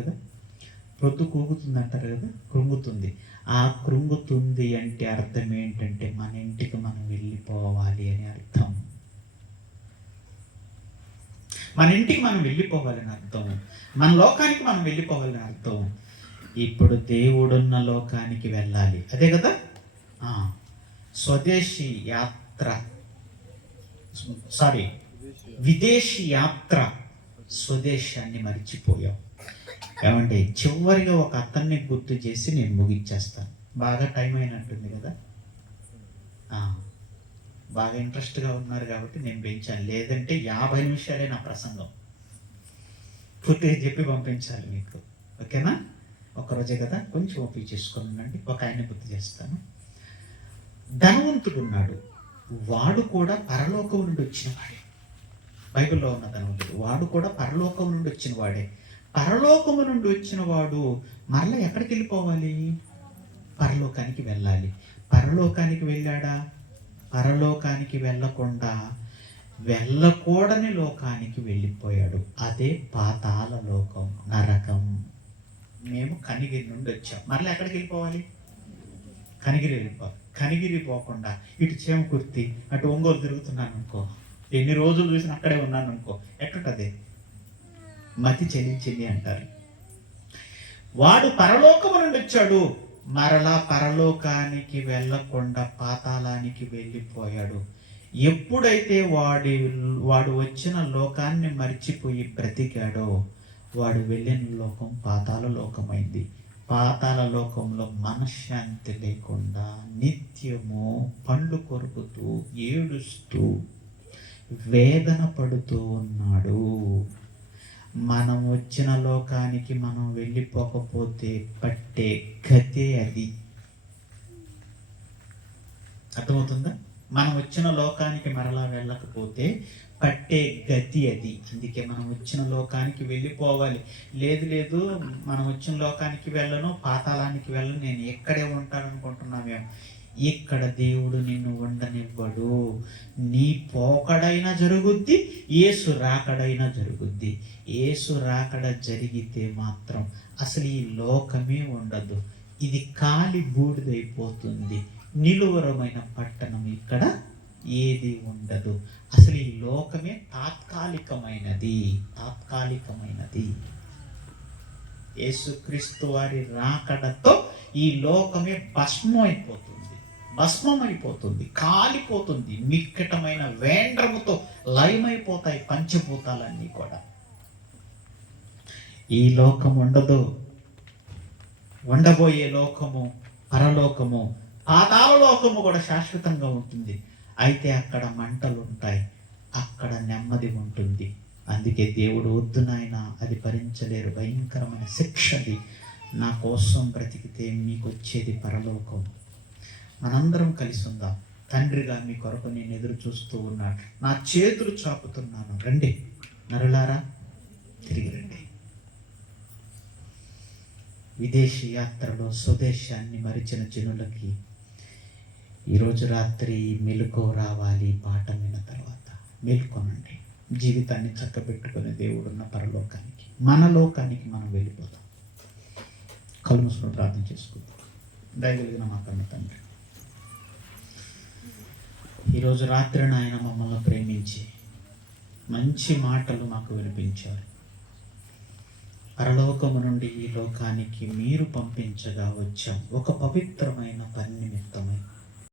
కదా, కృంగుతుంది. ఆ కృంగుతుంది అంటే అర్థం ఏంటంటే మన ఇంటికి మనం వెళ్ళిపోవాలి అని అర్థం. మన ఇంటికి మనం వెళ్ళిపోవాలని అర్థం. మన లోకానికి మనం వెళ్ళిపోవాలని అర్థం. ఇప్పుడు దేవుడున్న లోకానికి వెళ్ళాలి. అదే కదా. విదేశీ యాత్ర. స్వదేశాన్ని మర్చిపోయాం. ఏమంటే చివరిగా ఒక అతన్ని గుర్తు చేసి నేను ముగించేస్తాను. బాగా టైం అయినట్టుంది కదా. బాగా ఇంట్రెస్ట్గా ఉన్నారు కాబట్టి నేను పెంచాను. లేదంటే 50 నిమిషాలే నా ప్రసంగం. పూర్తిగా చెప్పి పంపించాలి మీకు. ఓకేనా? ఒకరోజే కదా, కొంచెం ఓపిక చేసుకొని ఉండండి. ఒక ఆయన గుర్తు చేస్తాను. ధనవంతుడు ఉన్నాడు. వాడు కూడా పరలోకం నుండి వచ్చిన వాడే. బైబిల్లో ఉన్న ధనవంతుడు వాడు కూడా పరలోకం నుండి వచ్చిన వాడే. పరలోకము నుండి వచ్చిన వాడు మరలా ఎక్కడికి వెళ్ళిపోవాలి? పరలోకానికి వెళ్ళాలి. పరలోకానికి వెళ్ళాడా? పరలోకానికి వెళ్ళకుండా వెళ్ళకూడని లోకానికి వెళ్ళిపోయాడు. అదే పాతాళ లోకం, నరకం. మేము కనిగిరి నుండి వచ్చాం. మరలా ఎక్కడికి వెళ్ళిపోవాలి? కనిగిరి వెళ్ళిపోవాలి. కనిగిరి పోకుండా ఇటు చేమకుర్తి అటు ఒంగోలు తిరుగుతున్నాను అనుకో, ఎన్ని రోజులు చూసిన అక్కడే ఉన్నాను అనుకో, ఎక్కటదే మతి చెల్లించింది అంటారు. వాడు పరలోకము నుండి వచ్చాడు, మరలా పరలోకానికి వెళ్ళకుండా పాతాళానికి వెళ్ళిపోయాడు. ఎప్పుడైతే వాడు వచ్చిన లోకాన్ని మర్చిపోయి బ్రతికాడో వాడు వెళ్ళిన లోకం పాతాళ లోకమైంది. పాతాళ లోకంలో మనశ్శాంతి లేకుండా నిత్యము పండ్లు కొరుకుతూ ఏడుస్తూ వేదన పడుతూ ఉన్నాడు. మనం వచ్చిన లోకానికి మనం వెళ్ళిపోకపోతే పట్టే గతే అది. అర్థమవుతుందా? మనం వచ్చిన లోకానికి మరలా వెళ్ళకపోతే పట్టే గతి అది. అందుకే మనం వచ్చిన లోకానికి వెళ్ళిపోవాలి. లేదు మనం వచ్చిన లోకానికి వెళ్ళను, పాతాళానికి వెళ్ళను, నేను ఎక్కడే ఉంటాననుకుంటున్నామేమో. ఇక్కడ దేవుడు నిన్ను ఉండనివ్వడు. నీ పోకడైనా జరుగుద్ది, యేసు రాకడైనా జరుగుద్ది. యేసు రాకడ జరిగితే మాత్రం అసలు ఈ లోకమే ఉండదు. ఇది కాలి బూడిదైపోతుంది. నిలువరమైన పట్టణం ఇక్కడ ఏది ఉండదు. అసలు ఈ లోకమే తాత్కాలికమైనది. యేసుక్రీస్తు వారి రాకడతో ఈ లోకమే భస్మమైపోతుంది, కాలిపోతుంది. మిక్కటమైన వేండ్రముతో లయమైపోతాయి పంచభూతాలన్నీ కూడా. ఈ లోకం ఉండదు. ఉండబోయే లోకము పరలోకము, పాతాళ లోకము కూడా శాశ్వతంగా ఉంటుంది. అయితే అక్కడ మంటలు ఉంటాయి, అక్కడ నెమ్మది ఉంటుంది. అందుకే దేవుడు వద్దు నాయన, అది భరించలేరు, భయంకరమైన శిక్ష అది. నా కోసం బ్రతికితే మీకు వచ్చేది పరలోకం. మనందరం కలిసి ఉందాం. తండ్రిగా మీ కొరకు నేను ఎదురు చూస్తూ ఉన్నాను. నా చేతులు చాపుతున్నాను. రండి నరులారా, తిరిగి రండి. విదేశీ యాత్రలో స్వదేశాన్ని మరిచిన జనులకి ఈరోజు రాత్రి మెలకువ రావాలి. పాట విన్న తర్వాత మేల్కొనండి. జీవితాన్ని చక్కబెట్టుకునే దేవుడున్న పరలోకానికి, మన లోకానికి మనం వెళ్ళిపోతాం. కళ్ళు మూసుకొని ప్రార్థన చేసుకుందాం. దయగలిగిన మా కన్న తండ్రి, ఈరోజు రాత్రి నాయన మమ్మల్ని ప్రేమించి మంచి మాటలు మాకు వినిపించారు. పరలోకము నుండి ఈ లోకానికి మీరు పంపించగా వచ్చాం ఒక పవిత్రమైన పని నిమిత్తమై.